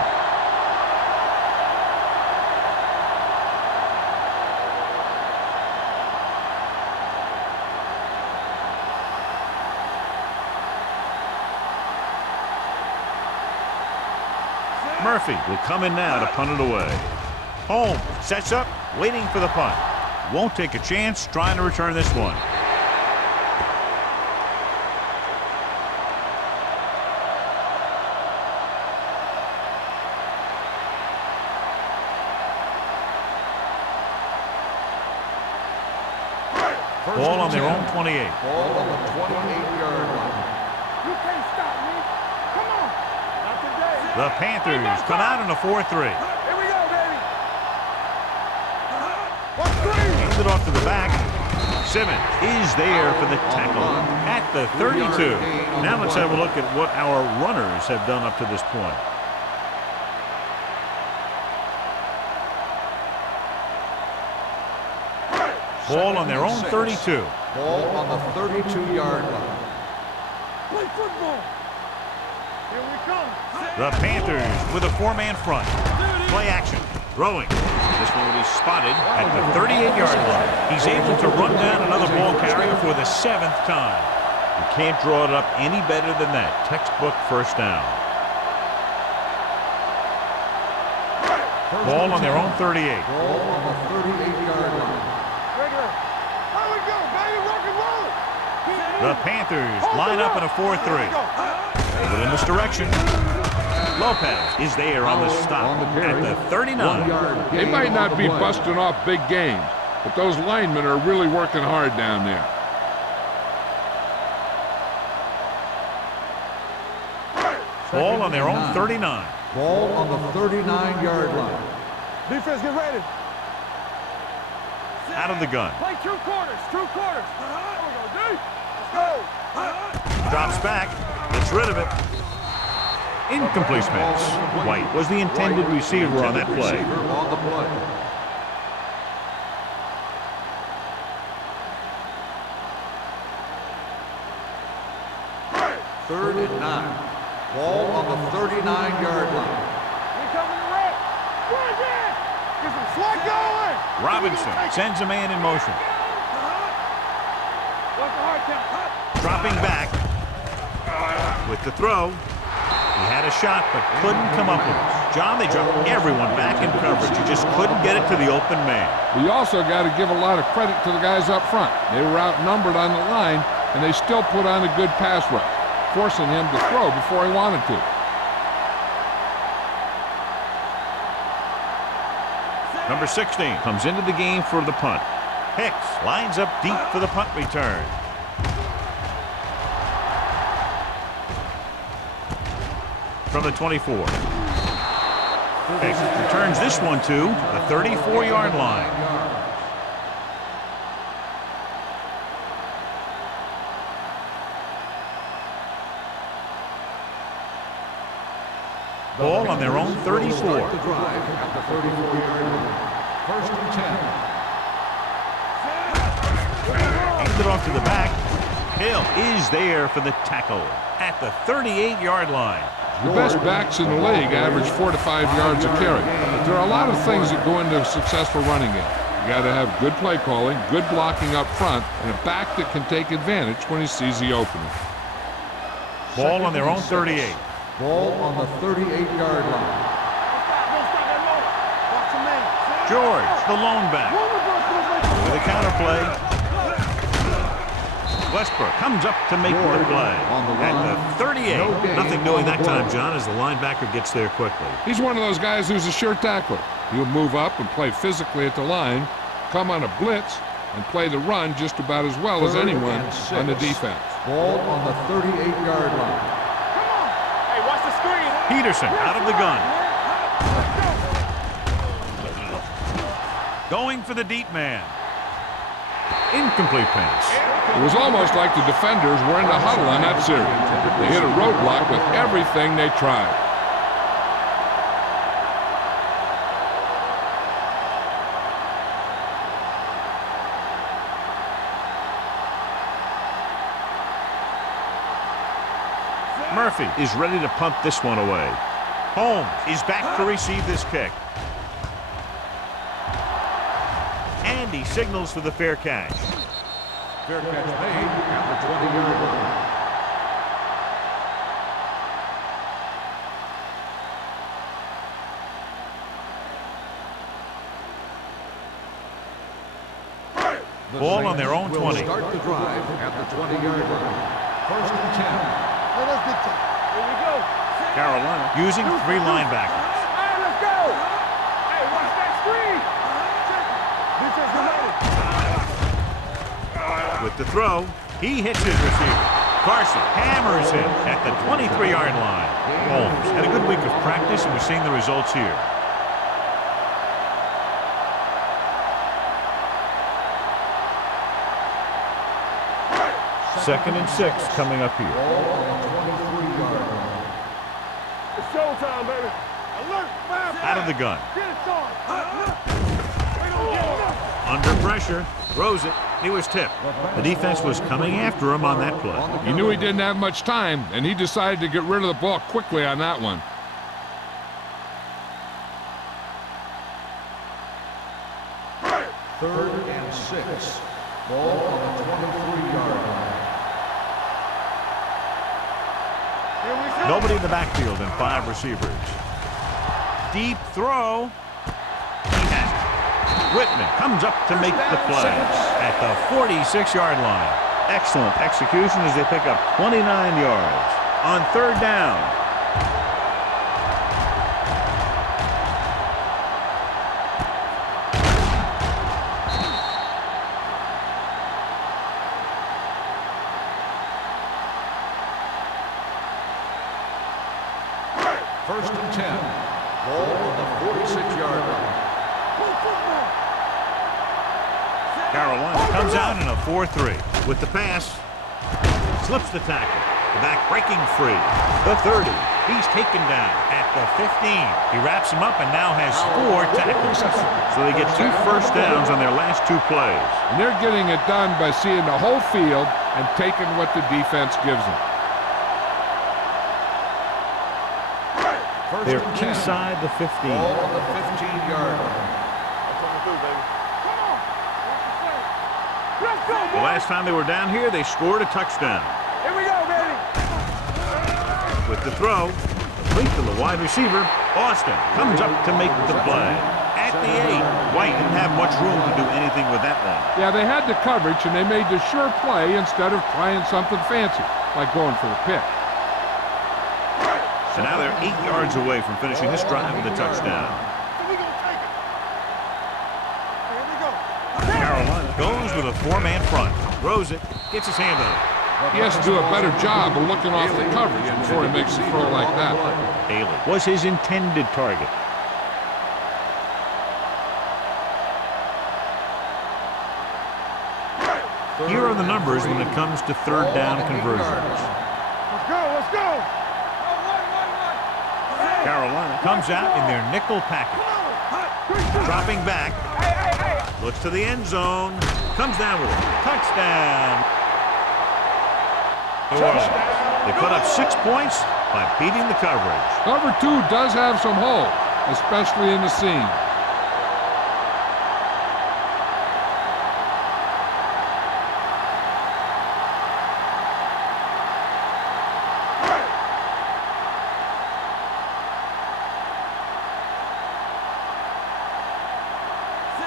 Murphy will come in now to punt it away. Holmes sets up, waiting for the punt. Won't take a chance trying to return this one. Ball on their own 28. Ball on the 28-yard line. You can't stop me. Come on. Not today. The Panthers come out in a 4-3. Here we go, baby. 1-3. Hands it off to the back. Simmons is there for the tackle at the 32. Now let's have a look at what our runners have done up to this point. Ball on their own 32. Ball on the 32-yard line. Play football. Here we come. The Panthers with a 4-man front. Play action. Throwing. This one will be spotted at the 38-yard line. He's able to run down another ball carrier for the 7th time. You can't draw it up any better than that. Textbook first down. Ball on their own 38. Ball on the 38-yard line. Regular. How we go, baby? Rock and roll. The Panthers line up in a 4-3. But in this direction. Lopez is there on the stop at the 39. They might not be busting off big games, but those linemen are really working hard down there. Ball on their own 39. Ball on the 39-yard line. Defense, get ready. Out of the gun. Play 2 quarters. 2 quarters. Here we go, D. Let's go. Drops back. Gets rid of it. Incomplete pass. White was the intended receiver on that play. On the play. Third and 9. Ball on the 39-yard line. We coming to red. Right there. Get some slack going. Robinson sends a man in motion. What's the hard count? Dropping back with the throw. He had a shot, but couldn't come up with it. John, they dropped everyone back in coverage. He just couldn't get it to the open man. We also got to give a lot of credit to the guys up front. They were outnumbered on the line, and they still put on a good pass rush, forcing him to throw before he wanted to. Number 16 comes into the game for the punt. Hicks lines up deep for the punt return. From the 24. Hicks returns this one to the 34-yard line. Ball on their own 34. The drive at the 34-yard line. First and 10. Hands it off to the back. Hill is there for the tackle at the 38-yard line. The best backs in the league average 4 to 5 yards a carry. But there are a lot of things that go into a successful running game. You got to have good play calling, good blocking up front, and a back that can take advantage when he sees the opening. Ball on their own 38. Ball on the 38-yard line. George, the lone back. With a counter play. Westbrook comes up to make the play. At the 38. Nothing doing that time, John, as the linebacker gets there quickly. He's one of those guys who's a sure tackler. He'll move up and play physically at the line, come on a blitz, and play the run just about as well as anyone on the defense. Ball on the 38-yard line. Hey, watch the screen. Peterson out of the gun. Going for the deep man. Incomplete pass. It was almost like the defenders were in the huddle on that series. They hit a roadblock with everything they tried. Murphy is ready to punt this one away. Holmes is back to receive this kick. And he signals for the fair catch. Fair catch made at the 20-yard line. Ball on their own 20. Start the drive at the 20-yard line. First and 10. Let us get here we go. Carolina using 3 linebackers. All right, let's go. Hey, watch that screen. Defense united. With the throw, he hits his receiver. Carson hammers him at the 23-yard line. Holmes had a good week of practice, and we're seeing the results here. Second and 6 coming up here. It's showtime, baby. Alert, man. Out of the gun. Get it started. We don't get enough. Under pressure. Throws it. He was tipped. The defense was coming after him on that play. He knew he didn't have much time, and he decided to get rid of the ball quickly on that one. Third and 6. Ball on the 23-yard line. Nobody in the backfield and 5 receivers. Deep throw. He has it. Whitman comes up to make the play at the 46-yard line. Excellent execution as they pick up 29 yards on 3rd down. First and 10. Ball on the 46-yard line. Carolina comes out in a 4-3 with the pass. Slips the tackle. The back breaking free. The 30. He's taken down at the 15. He wraps him up and now has 4 tackles. So they get 2 first downs on their last 2 plays. And they're getting it done by seeing the whole field and taking what the defense gives them. They're inside the 15. Ball on the 15-yard line. The last time they were down here, they scored a touchdown. Here we go, baby. With the throw, complete to the wide receiver, Austin comes up to make the play. At the 8, White didn't have much room to do anything with that one. Yeah, they had the coverage, and they made the sure play instead of trying something fancy, like going for the pick. So now they're 8 yards away from finishing this drive with a touchdown. Carolina goes with a 4-man front. Throws it, gets his hand on it. He has to do a better job of looking off the coverage before he makes a throw like that. Haley was his intended target. Here are the numbers when it comes to 3rd down conversions. Let's go, let's go. Carolina comes out in their nickel package. Dropping back. Looks to the end zone. Comes down with it. Touchdown. New Orleans. They put up 6 points by beating the coverage. Cover 2 does have some hole, especially in the seam.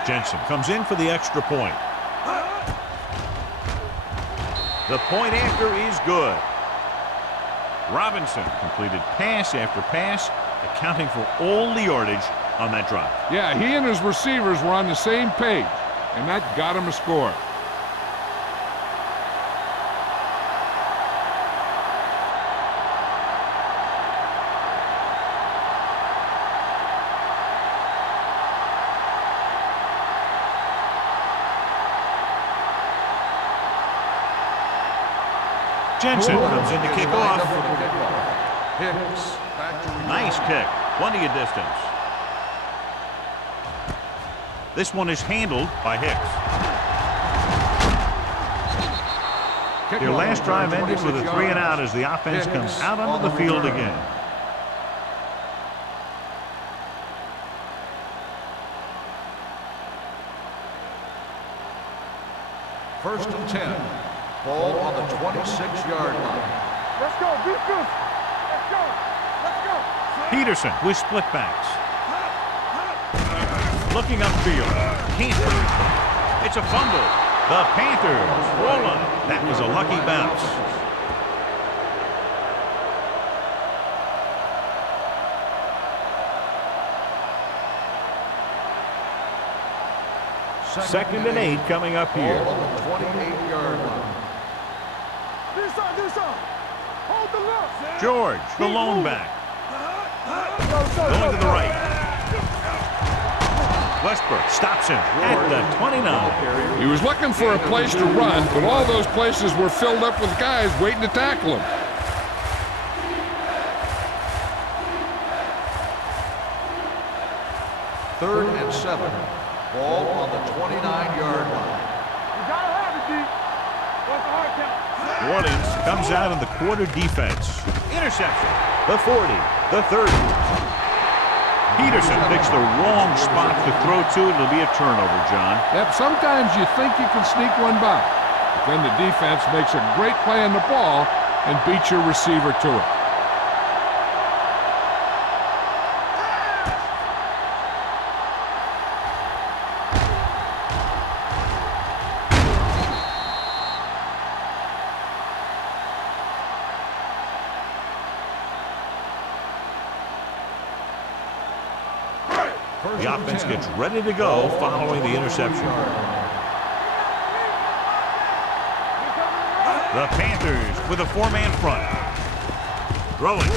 Jensen comes in for the extra point. The point after is good. Robinson completed pass after pass, accounting for all the yardage on that drive. Yeah, he and his receivers were on the same page, and that got him a score. Jensen comes in to kick off. Hicks back to Nice kick. Plenty of distance. This one is handled by Hicks. Their last drive ended with a 3-and-out as the offense comes out onto the field again. First and 10. Ball on the 26-yard line. Let's go, defense. Let's go. Let's go. Peterson with split backs. Looking upfield. Can't bring it back. It's a fumble. The Panthers roll on. That was a lucky bounce. Second and 8 coming up here. Ball on the 28-yard line. This side, this side. Hold the left. George, the lone back. Going to the right. Westbrook stops him at the 29. He was looking for a place to run, but all those places were filled up with guys waiting to tackle him. Third and 7. Ball on the 29-yard line. You gotta have it, D. What's the hard count? New Orleans comes out in the quarter defense. Interception. The 40. The 30. Peterson picks the wrong spot to throw to. It'll be a turnover, John. Yep, sometimes you think you can sneak one by, but then the defense makes a great play on the ball and beats your receiver to it. The offense gets ready to go following the interception. The Panthers with a 4-man front. Throwing.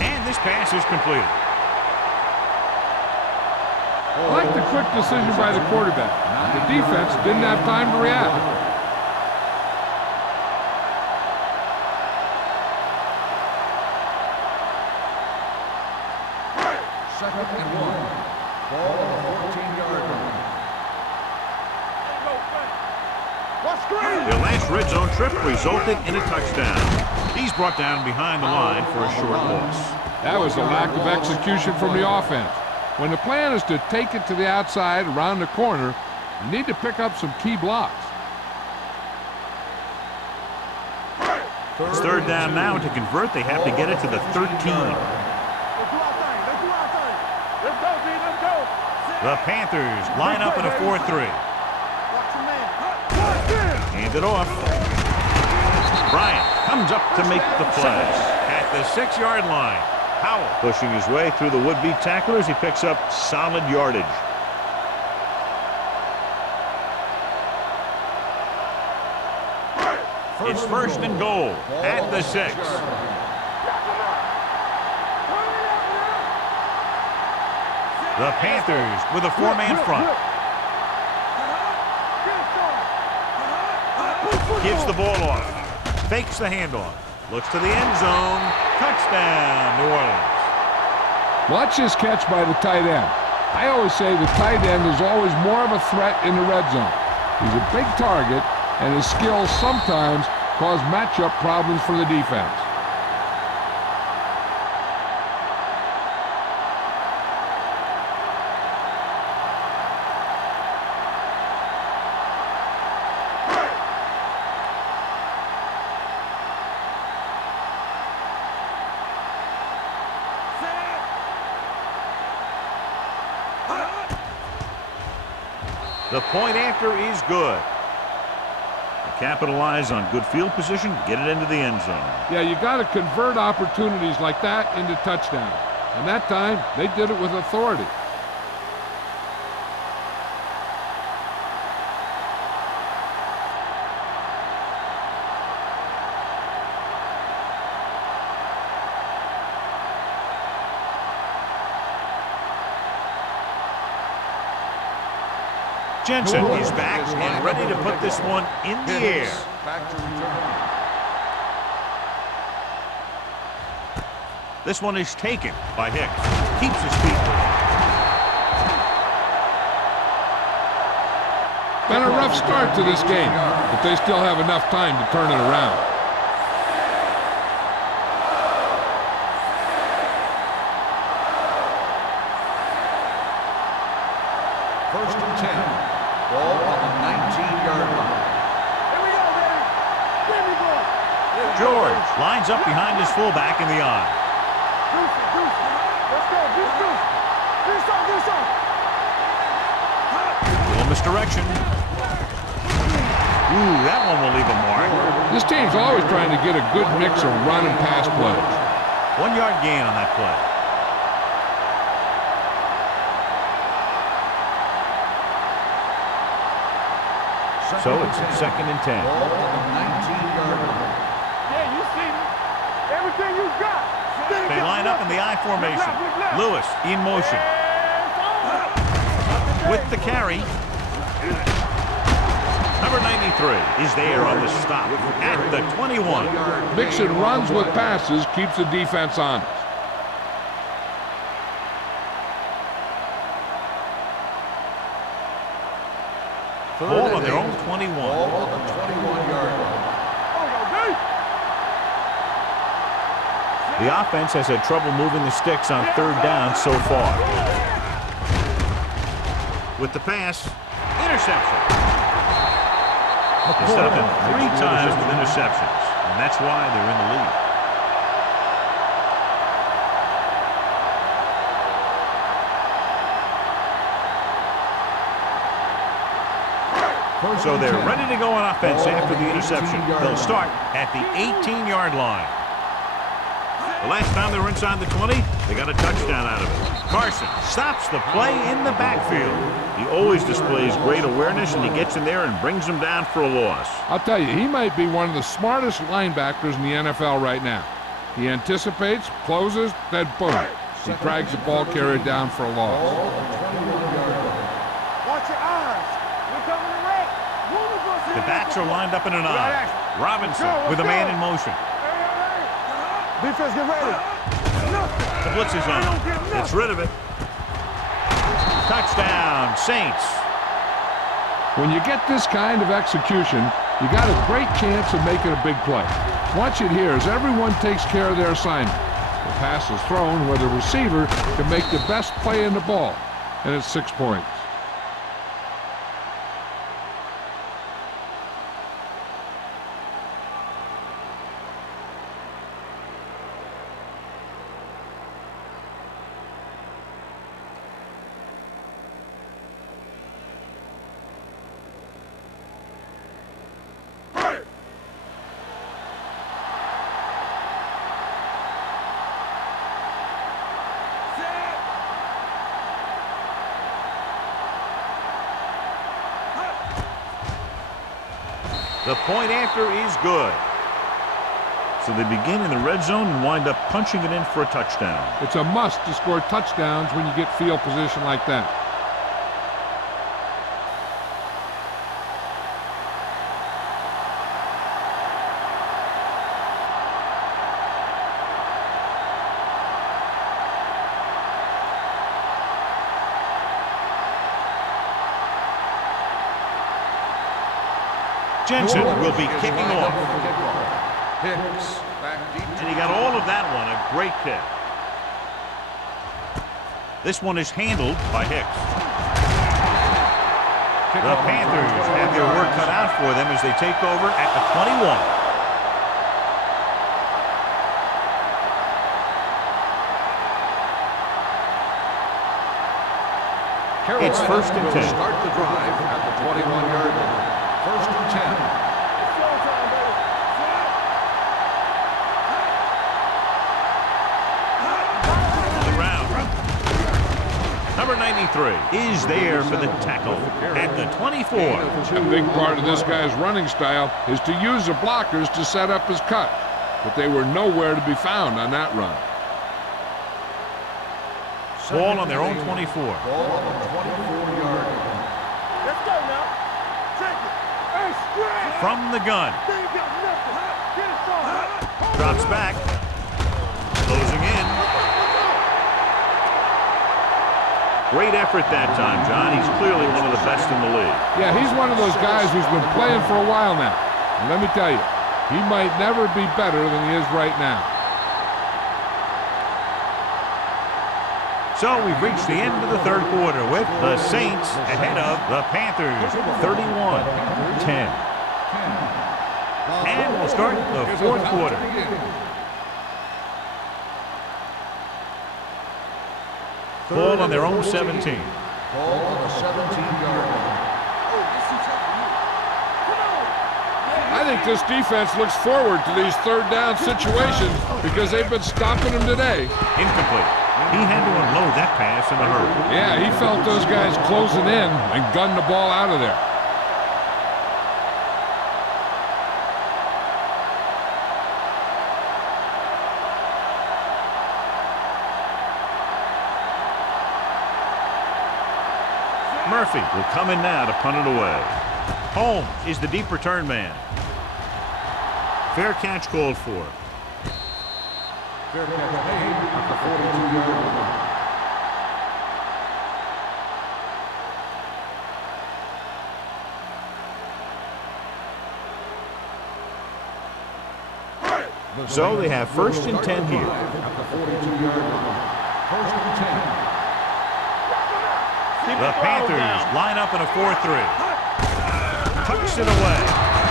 And this pass is completed. I like the quick decision by the quarterback. The defense didn't have time to react. Second and 1. Ball on the 14-yard line. Their last red zone trip resulted in a touchdown. He's brought down behind the line for a short loss. That was a lack of execution from the offense. When the plan is to take it to the outside around the corner, you need to pick up some key blocks. It's third down now. To convert, they have to get it to the 13. The Panthers line up in a 4-3. Hand it off. Bryant comes up to make the play. At the 6-yard line, Howell pushing his way through the would-be tacklers. He picks up solid yardage. It's first and goal at the 6. The Panthers with a 4-man front. Gives the ball off. Fakes the handoff. Looks to the end zone. Touchdown, New Orleans. Watch this catch by the tight end. I always say the tight end is always more of a threat in the red zone. He's a big target, and his skills sometimes cause matchup problems for the defense. The point after is good. Capitalize on good field position, get it into the end zone. Yeah, you got to convert opportunities like that into touchdowns. And that time, they did it with authority. Jensen is back and ready to put this one in the air. Back to return. This one is taken by Hicks. Keeps his feet moving. Been a rough start to this game. but they still have enough time to turn it around. First and 10. Ball on the 19-yard line. Here we go, baby. Give me ball. George lines up behind his fullback in the I. Deuce. Let's go. Deuce. Do something. Little misdirection. Ooh, that one will leave a mark. This team's always trying to get a good mix of run and pass plays. 1 yard gain on that play. So it's second and 10. Ball on the 19-yard line. Yeah, you see me. Everything you got. They line up in the I formation. Lewis in motion. With the carry. Number 93 is there on the stop at the 21. Mixing runs with passes keeps the defense honest. Ball on their own 21. Ball on the 21-yard line. The offense has had trouble moving the sticks on third down so far. With the pass, interception. They stopped him 3 times with interceptions, and that's why they're in the lead. So they're ready to go on offense after the interception. They'll start at the 18-yard line. The last time they were inside the 20, they got a touchdown out of it. Carson stops the play in the backfield. He always displays great awareness, and he gets in there and brings them down for a loss. I'll tell you, he might be one of the smartest linebackers in the NFL right now. He anticipates, closes, then boom. He drags the ball carrier down for a loss. Watch your eyes. We're coming to wreck. The backs are lined up in an I. Robinson with a man in motion. Defense, get ready. The blitz is on. Gets rid of it. Touchdown, Saints. When you get this kind of execution, you got a great chance of making a big play. Watch it here as everyone takes care of their assignment. The pass is thrown where the receiver can make the best play in the ball, and it's 6 points. The point after is good. So they begin in the red zone and wind up punching it in for a touchdown. It's a must to score touchdowns when you get field position like that. Jensen will be kicking off. Hicks back deep. And he got all of that one, a great kick. This one is handled by Hicks. The Panthers have their work cut out for them as they take over at the 21. It's first and 10. Start the drive at the 21-yard line. First and 10. The ground. Number 93 is there for the tackle at the 24. A big part of this guy's running style is to use the blockers to set up his cut, but they were nowhere to be found on that run. Ball on their own 24. Ball on the 24-yard line. Let's go now. Take it. Hey, straight. From the gun. They ain't got nothing. Get it started. Drops back. Closing in. Great effort that time, John. He's clearly one of the best in the league. Yeah, he's one of those guys who's been playing for a while now. And let me tell you, he might never be better than he is right now. So we've reached the end of the third quarter with the Saints ahead of the Panthers, 31-10. And we'll start the fourth quarter. Ball on their own 17. Ball on the 17-yard line. I think this defense looks forward to these third down situations because they've been stopping them today. Incomplete. He had to unload that pass in a hurry. Yeah, he felt those guys closing in and gunned the ball out of there. Murphy will come in now to punt it away. Holmes is the deep return man. Fair catch called for. Fair catch made at the 42-yard line. So they have 1st and 10 here. At the 42-yard line. 1st and 10. The Panthers line up in a 4-3. Tucks it away.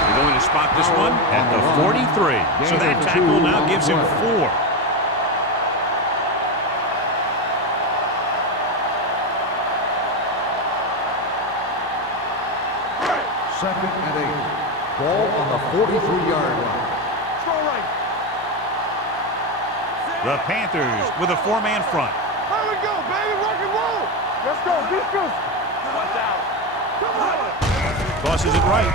They're going to spot this one at the 43. So that tackle now gives him 4. Second and 8. Ball on the 43-yard line. The Panthers with a 4-man front. Here we go, baby. Rock and roll. Let's go. Defense. Watch out. Tosses it right.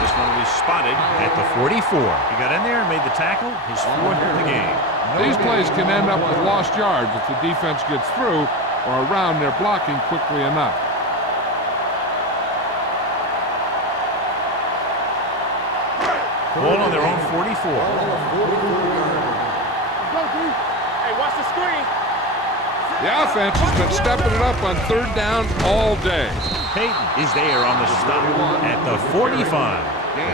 This one will be spotted at the 44. He got in there and made the tackle, his 4th of the game. These plays can end up with lost yards if the defense gets through or around their blocking quickly enough. Ball on their own 44. Hey, watch the screen. The offense has been stepping it up on third down all day. Peyton is there on the stop at the 45.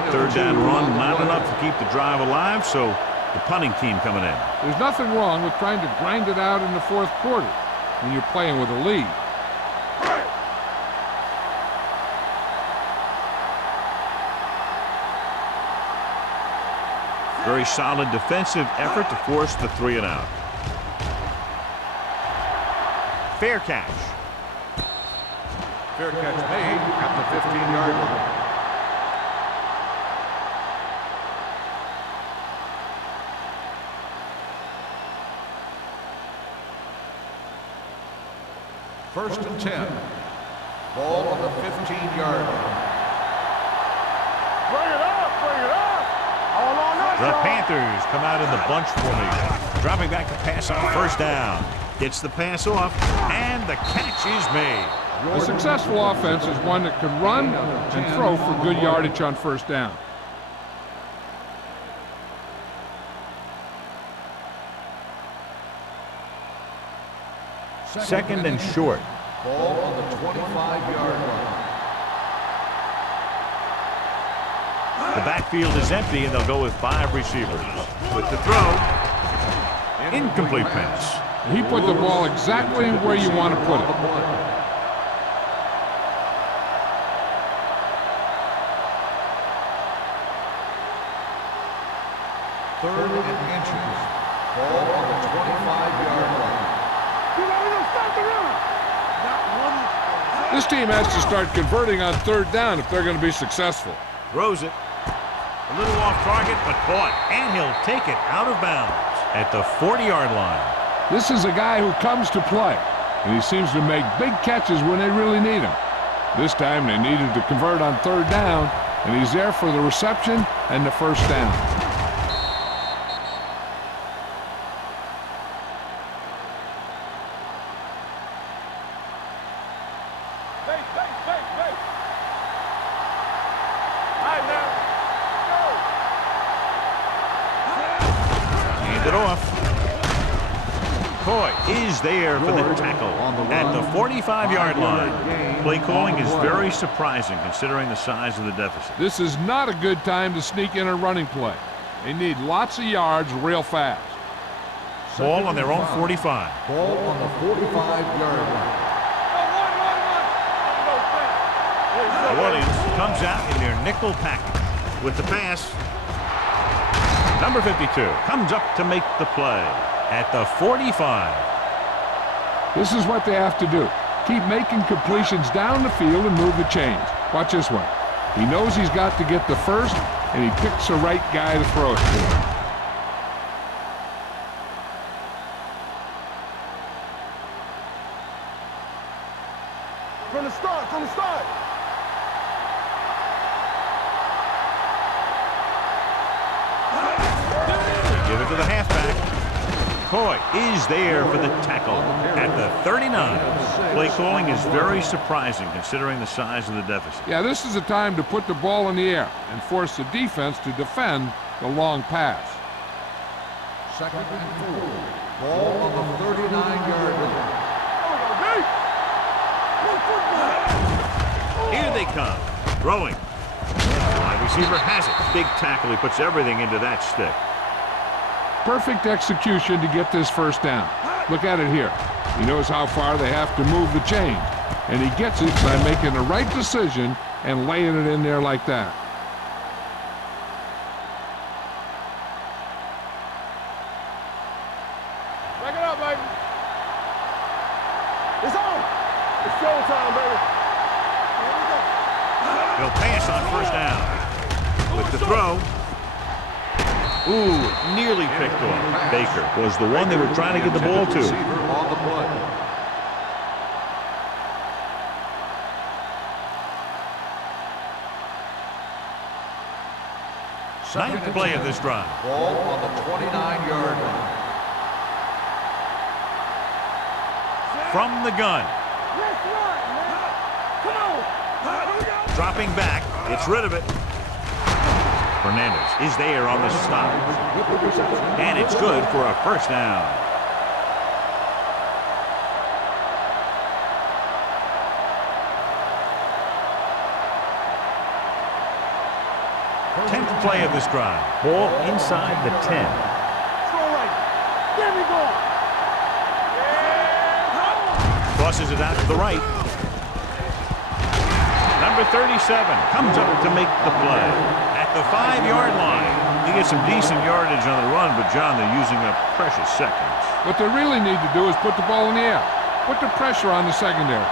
The third down run not enough to keep the drive alive, so the punting team coming in. There's nothing wrong with trying to grind it out in the fourth quarter when you're playing with a lead. Very solid defensive effort to force the 3 and out. Fair catch. Fair catch made at the 15-yard line. First and 10. Ball on the 15-yard line. Bring it up. Bring it up. All on us, The y'all. Panthers come out in the bunch formation. Dropping back to pass on 1st down. Gets the pass off, and the catch is made. A successful offense is one that can run and throw for good yardage on 1st down. Second and short. Ball on the 25-yard line. The backfield is empty, and they'll go with 5 receivers. With the throw, incomplete pass. He put the ball exactly where you want to put it. Third and inches. Ball on the 25-yard line. Stop the run. This team has to start converting on 3rd down if they're going to be successful. Throws it. A little off target, but caught. And he'll take it out of bounds at the 40-yard line. This is a guy who comes to play, and he seems to make big catches when they really need him. This time they needed to convert on 3rd down, and he's there for the reception and the 1st down. Hey. All right, now. Hand it off. McCoy is there for the tackle at the 45-yard line. Play calling is very surprising considering the size of the deficit. This is not a good time to sneak in a running play. They need lots of yards real fast. Ball on their own 45. Ball on the 45-yard line. New Orleans comes out in their nickel package with the pass. Number 52 comes up to make the play at the 45. This is what they have to do. Keep making completions down the field and move the chains. Watch this one. He knows he's got to get the first, and he picks the right guy to throw it to. From the start, from the start. Give it to the halfback. McCoy is there for the tackle at the 39. Play calling is very surprising considering the size of the deficit. Yeah, this is the time to put the ball in the air and force the defense to defend the long pass. Second and 4. Ball on the 39-yard line. Here they come. Throwing. The wide receiver has it. Big tackle. He puts everything into that stick. Perfect execution to get this first down. Look at it here. He knows how far they have to move the chain, and he gets it by making the right decision and laying it in there like that. Back it up, baby. It's on. It's showtime, baby. Here we go. He'll pass on first down. With the throw. Ooh, nearly picked off. Baker was the one they were trying to get the ball to. Receiver on the play. Ninth play of this drive. Ball on the 29-yard line. From the gun. Let's run, man. Come on. Here we go. Dropping back. Gets rid of it. Fernandez is there on the stop. And it's good for a first down. Tenth play of this drive. Ball inside the 10. Throw right. There we go. Crosses it out to the right. Number 37 comes up to make the play at the 5-yard line. He gets some decent yardage on the run, but John, they're using up precious seconds. What they really need to do is put the ball in the air. Put the pressure on the secondary.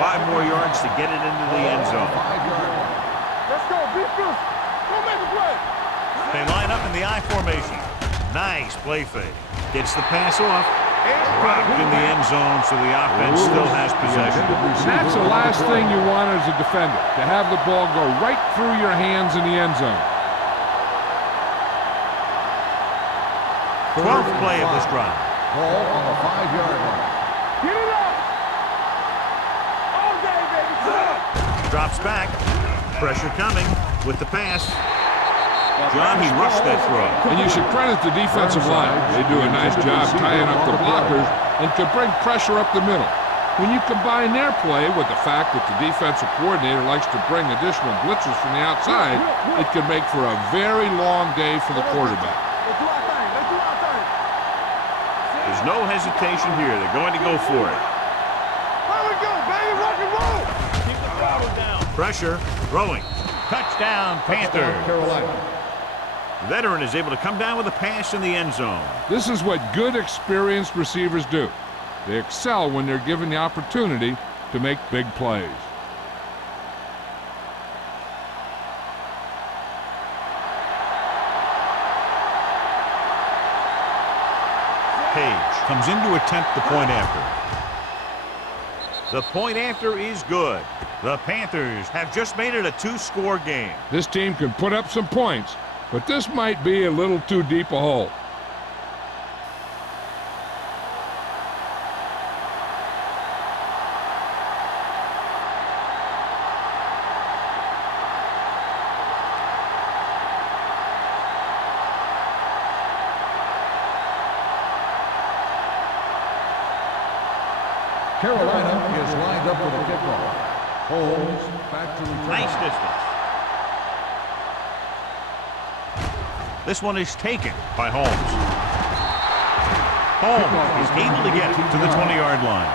5 more yards to get it into the end zone. 5-yard line. Let's go. Be fierce. Go make a play. They line up in the I formation. Nice play fake. Gets the pass off. Product in the end zone, so the offense still has possession. That's the last thing you want as a defender, to have the ball go right through your hands in the end zone. 12th play of this drive. Ball on the 5-yard line. Get it up. All day, baby. Drops back. Pressure coming with the pass. John, he rushed that throw. And you should credit the defensive line. They do a nice job tying up the blockers and can bring pressure up the middle. When you combine their play with the fact that the defensive coordinator likes to bring additional blitzes from the outside, it can make for a very long day for the quarterback. Let's do our thing. Let's do our thing. There's no hesitation here. They're going to go for it. Here we go, baby. Rock and roll. Keep the throttle down. Pressure. Throwing. Touchdown, Panthers. Carolina. The veteran is able to come down with a pass in the end zone. This is what good, experienced receivers do. They excel when they're given the opportunity to make big plays. Page comes in to attempt the point after. The point after is good. The Panthers have just made it a 2-score game. This team can put up some points, but this might be a little too deep a hole. Carolina is lined up for the kickoff. Holmes back to return. Nice distance. This one is taken by Holmes. Holmes is able to get it to the 20-yard line.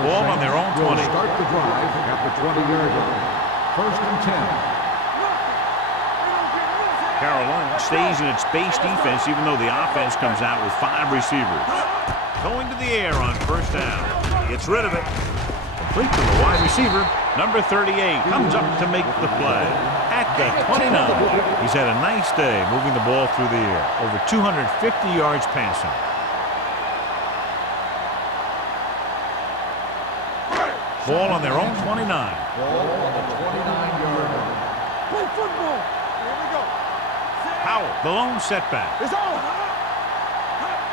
Ball on their own 20. Start the drive at the 20-yard line. 1st and 10. Carolina stays in its base defense even though the offense comes out with 5 receivers. Going to the air on 1st down. Gets rid of it. Complete to the wide receiver. Number 38 comes up to make the play. At the 29. He's had a nice day moving the ball through the air. Over 250 yards passing. Ball on their own 29. Ball on the 29-yard line. Play football. Here we go. Howell, the lone setback. It's on.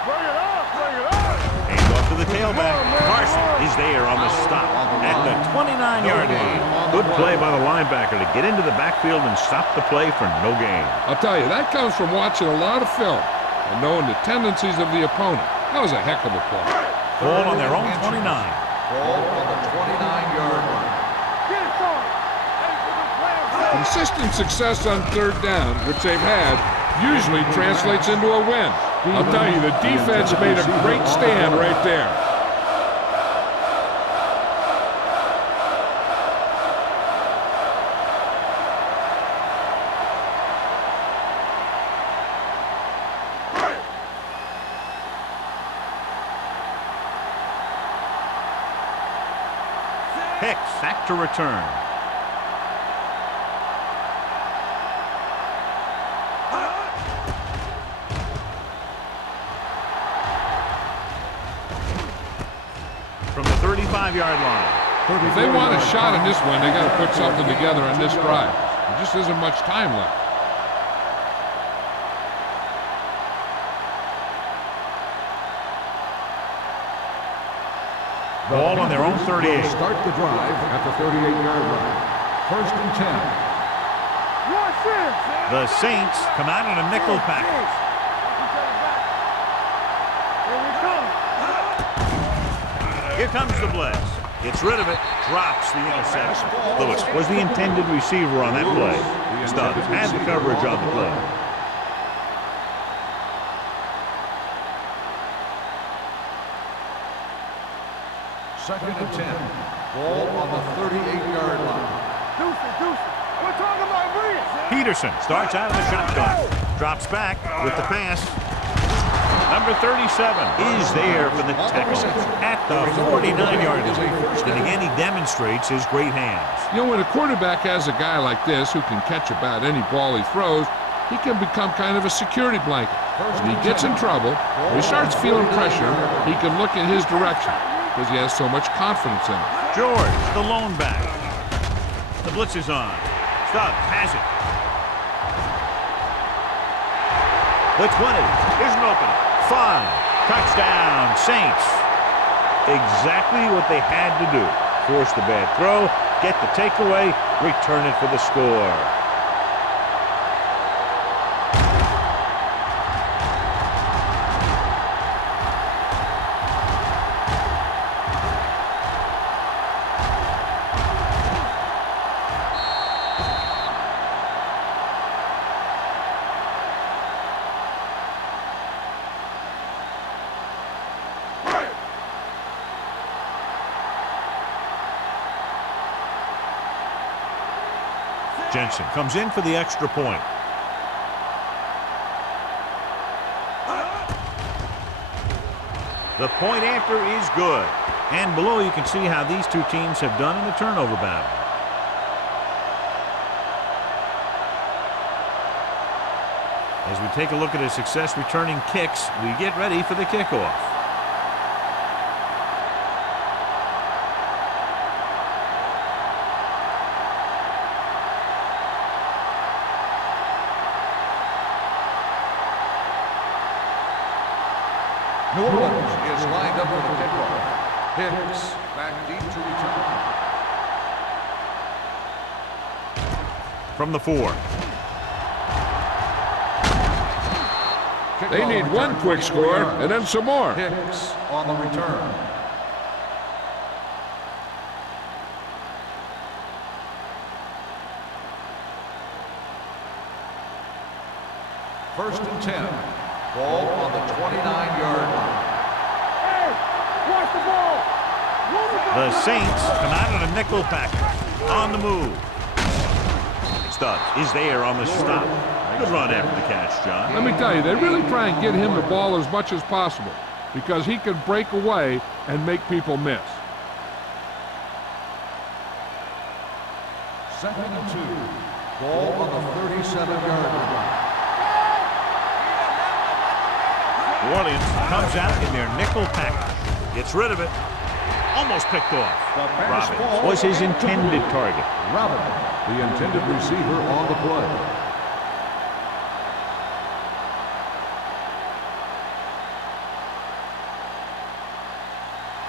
Bring it up. Bring it up. Hands off to the tailback. Carson is there on the stop at the 29-yard line. Good play by the linebacker to get into the backfield and stop the play for no gain. I'll tell you, that comes from watching a lot of film and knowing the tendencies of the opponent. That was a heck of a play. Ball on their own 29. Ball on the 29-yard line. Get it, son. Hey, for the play. Consistent success on 3rd down, which they've had, usually translates into a win. I'll tell you, the defense made a great stand right there. Hicks back to return. From the 35-yard line. If they want a shot in this one, they got to put something together on this drive. There just isn't much time left. Ball on their own 38. Start the drive at the 38-yard line. 1st and 10. Watch this. The Saints come out in a nickel package. Here we come. Here comes the blitz. Gets rid of it. Drops the interception. Lewis was the intended receiver on that play. Stubbs had the coverage on the play. Second and 10. Ball on the 38-yard line. Deuce. We're talking about Reed. Peterson starts out of the shotgun. Drops back with the pass. Number 37 is there for the tackle at the 49-yard line. And again, he demonstrates his great hands. You know, when a quarterback has a guy like this who can catch about any ball he throws, he can become kind of a security blanket. When he gets in trouble, when he starts feeling pressure, he can look in his direction because he has so much confidence in him. George, the lone back. The blitz is on. Stubbs has it. The 20. Here's an opening. 5. Touchdown, Saints. Exactly what they had to do. Force the bad throw, get the takeaway, return it for the score. Jensen comes in for the extra point. The point after is good. And below you can see how these two teams have done in the turnover battle. As we take a look at his success returning kicks, we get ready for the kickoff. New Orleans is lined up for the kickoff. Hicks back deep to return. from the 4. They need one quick score and then some more. Hicks on the return. First and 10. Ball on the 29-yard line. Hey, watch the ball. The Saints come out of the nickel package. On the move. Stubbs is there on the stop. Good run after the catch, John. Let me tell you, they really try and get him the ball as much as possible because he can break away and make people miss. Second and 2. Ball on the 37-yard line. New Orleans comes out in their nickel package. Gets rid of it. Almost picked off. Robbins was his intended target. Robbins, the intended receiver on the play.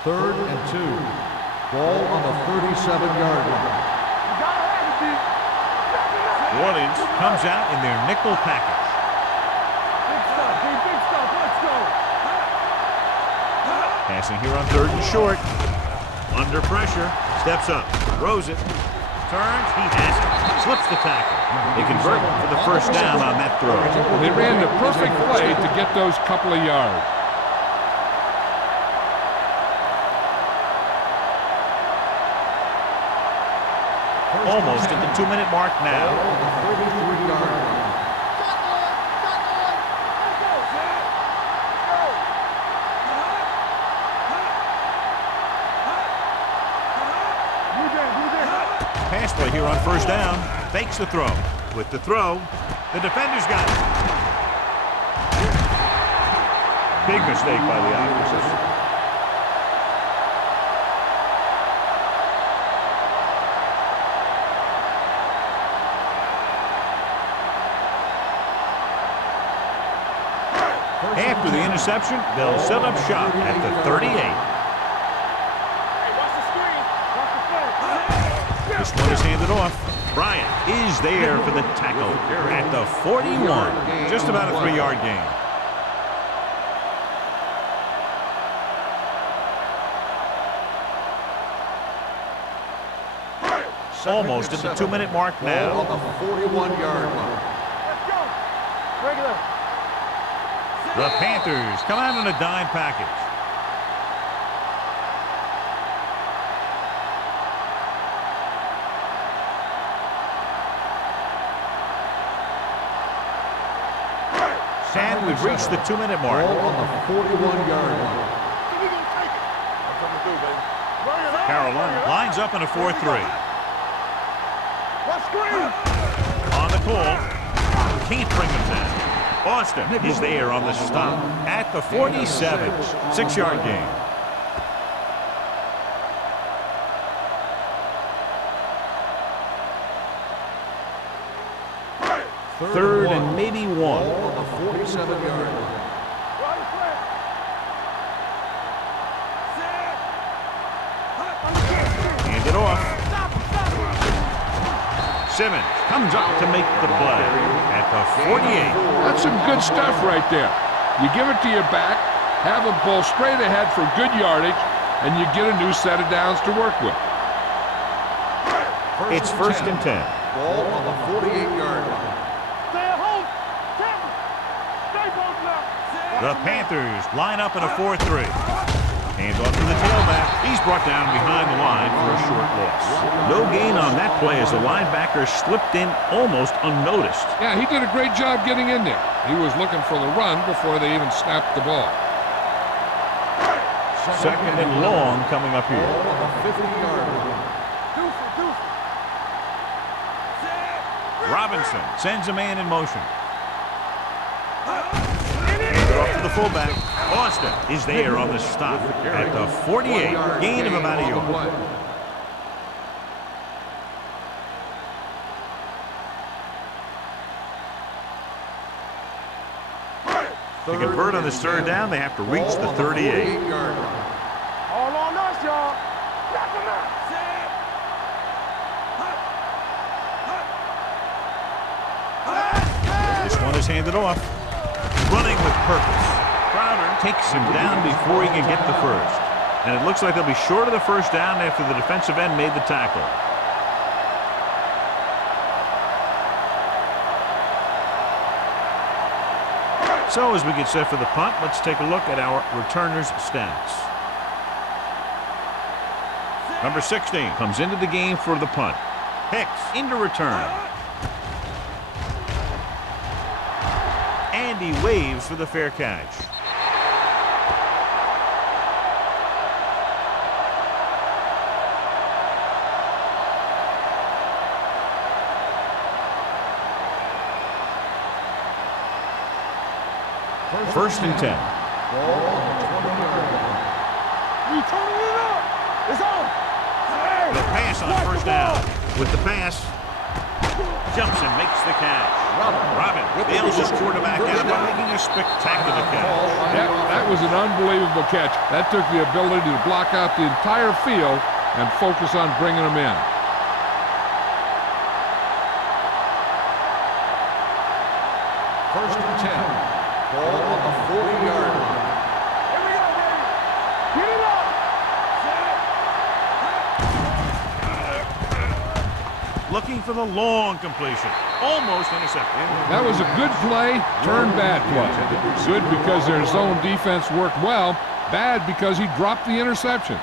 Third and 2. Ball on the 37-yard line. New Orleans comes out in their nickel package. Big stuff, dude, big stuff. Let's go. Passing here on 3rd and short. Under pressure. Steps up. Throws it. Turns. He has it. Slips the tackle. They convert for the first down on that throw. They ran the perfect play to get those couple of yards. Almost at the 2-minute mark now. On the 33-yard line. Pass play here on first down. Fakes the throw. With the throw, the defender's got it. Big mistake by the offense. After the interception, they'll set up shop at the 38. Hey, watch the screen. Watch the play. This one is handed off. Bryant is there for the tackle at the 41. Just about a 3-yard gain. Almost at the 2-minute mark now. Ball on the 41-yard line. Let's go. Regular. The Panthers come out in a dime package. And we've reached the 2-minute mark. Ball on the 41-yard line. Carolina lines up in a 4-3. Watch screen. On the call. Can't bring them down. Boston is there on the stop at the 47. 6-yard gain. Third and maybe 1. Ball on the 47-yard line. Hand it off. Simmons comes up to make the play at the 48. That's some good stuff right there. You give it to your back, have him pull straight ahead for good yardage, and you get a new set of downs to work with. It's first and 10. Ball on the 48-yard line. Stay at home. Stay both now. The Panthers line up in a 4-3. Hands off to the tailback. He's brought down behind the line for a short loss. No gain on that play as the linebacker slipped in almost unnoticed. Yeah, he did a great job getting in there. He was looking for the run before they even snapped the ball. Second and long coming up here. Ball on the 50-yard line. Robinson sends a man in motion. Handed off to the fullback. Austin is there on the stop at the 48. Gain of about a yard. To convert on this third down, they have to reach the 38. All on us, y'all. Knock him out. handed off. Running with purpose. Crowder takes him down before he can get the first. And it looks like they'll be short of the first down after the defensive end made the tackle. So as we get set for the punt, let's take a look at our returners' stats. Number 16 comes into the game for the punt. Hicks into return. And he waves for the fair catch. First and 10. Ball on the 20-yard line. You turning it up. It's on. The pass on first down. With the pass, jumps and makes the catch. Robin bails his quarterback out by making a spectacular catch. That was an unbelievable catch. That took the ability to block out the entire field and focus on bringing them in. First and 10. Ball on the 40-yard line. Here we go, baby. Get it up. Looking for the long completion. Almost intercepted. That was a good play, turned bad play. Good because their zone defense worked well, bad because he dropped the interception.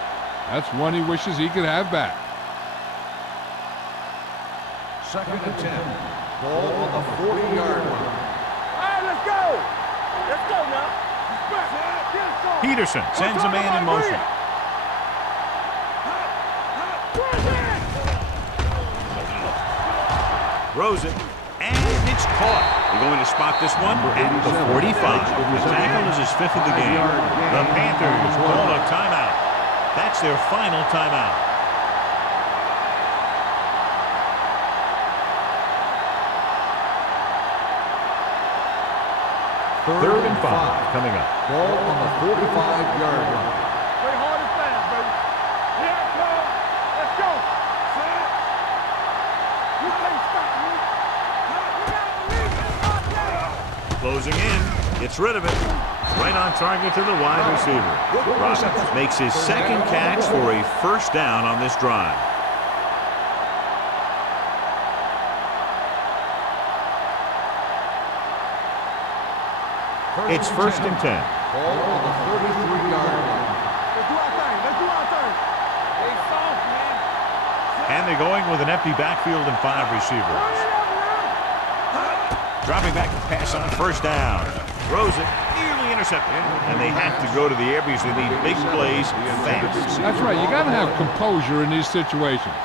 That's one he wishes he could have back. Second and 10. Ball on the 40-yard line. All right, let's go. Let's go now. Peterson sends a man in motion. Throws it, and it's caught. They're going to spot this one at the 45. The tackle is his 5th of the game. The Panthers call a timeout. That's their final timeout. Third and 5 coming up. Ball on the 45-yard line. Play hard and fast, baby. Here it comes. Let's go. You can't stop me. Closing in, gets rid of it. Right on target to the wide receiver. Robbins makes his 2nd catch for a first down on this drive. It's first and 10. Ball on the 33-yard line. Let's do our thing. Let's do our thing. Hey, soft, man. And they're going with an empty backfield and 5 receivers. Dropping back to pass on first down. Throws it, nearly intercepted. And they have to go to the air because they need big plays fast. That's right. You got to have composure in these situations.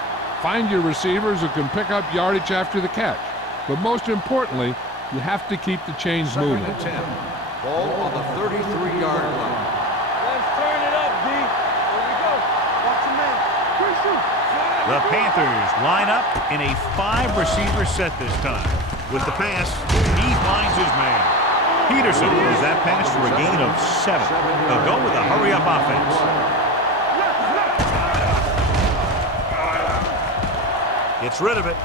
Find your receivers who can pick up yardage after the catch. But most importantly, you have to keep the chains moving. Second and 10. Ball on the 33-yard line. Let's turn it up, D. Here we go. Watch your man. Quick shoot. The Panthers line up in a 5-receiver set this time. With the pass, he finds his man. Peterson is that pass for a gain of 7. They'll go with a hurry-up offense. Gets rid of it.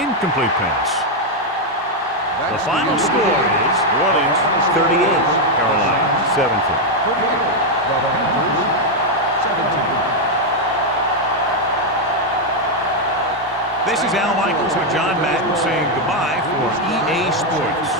Incomplete pass. The final score is New Orleans 38, Carolina 17. This is Al Michaels with John Madden saying goodbye for EA Sports.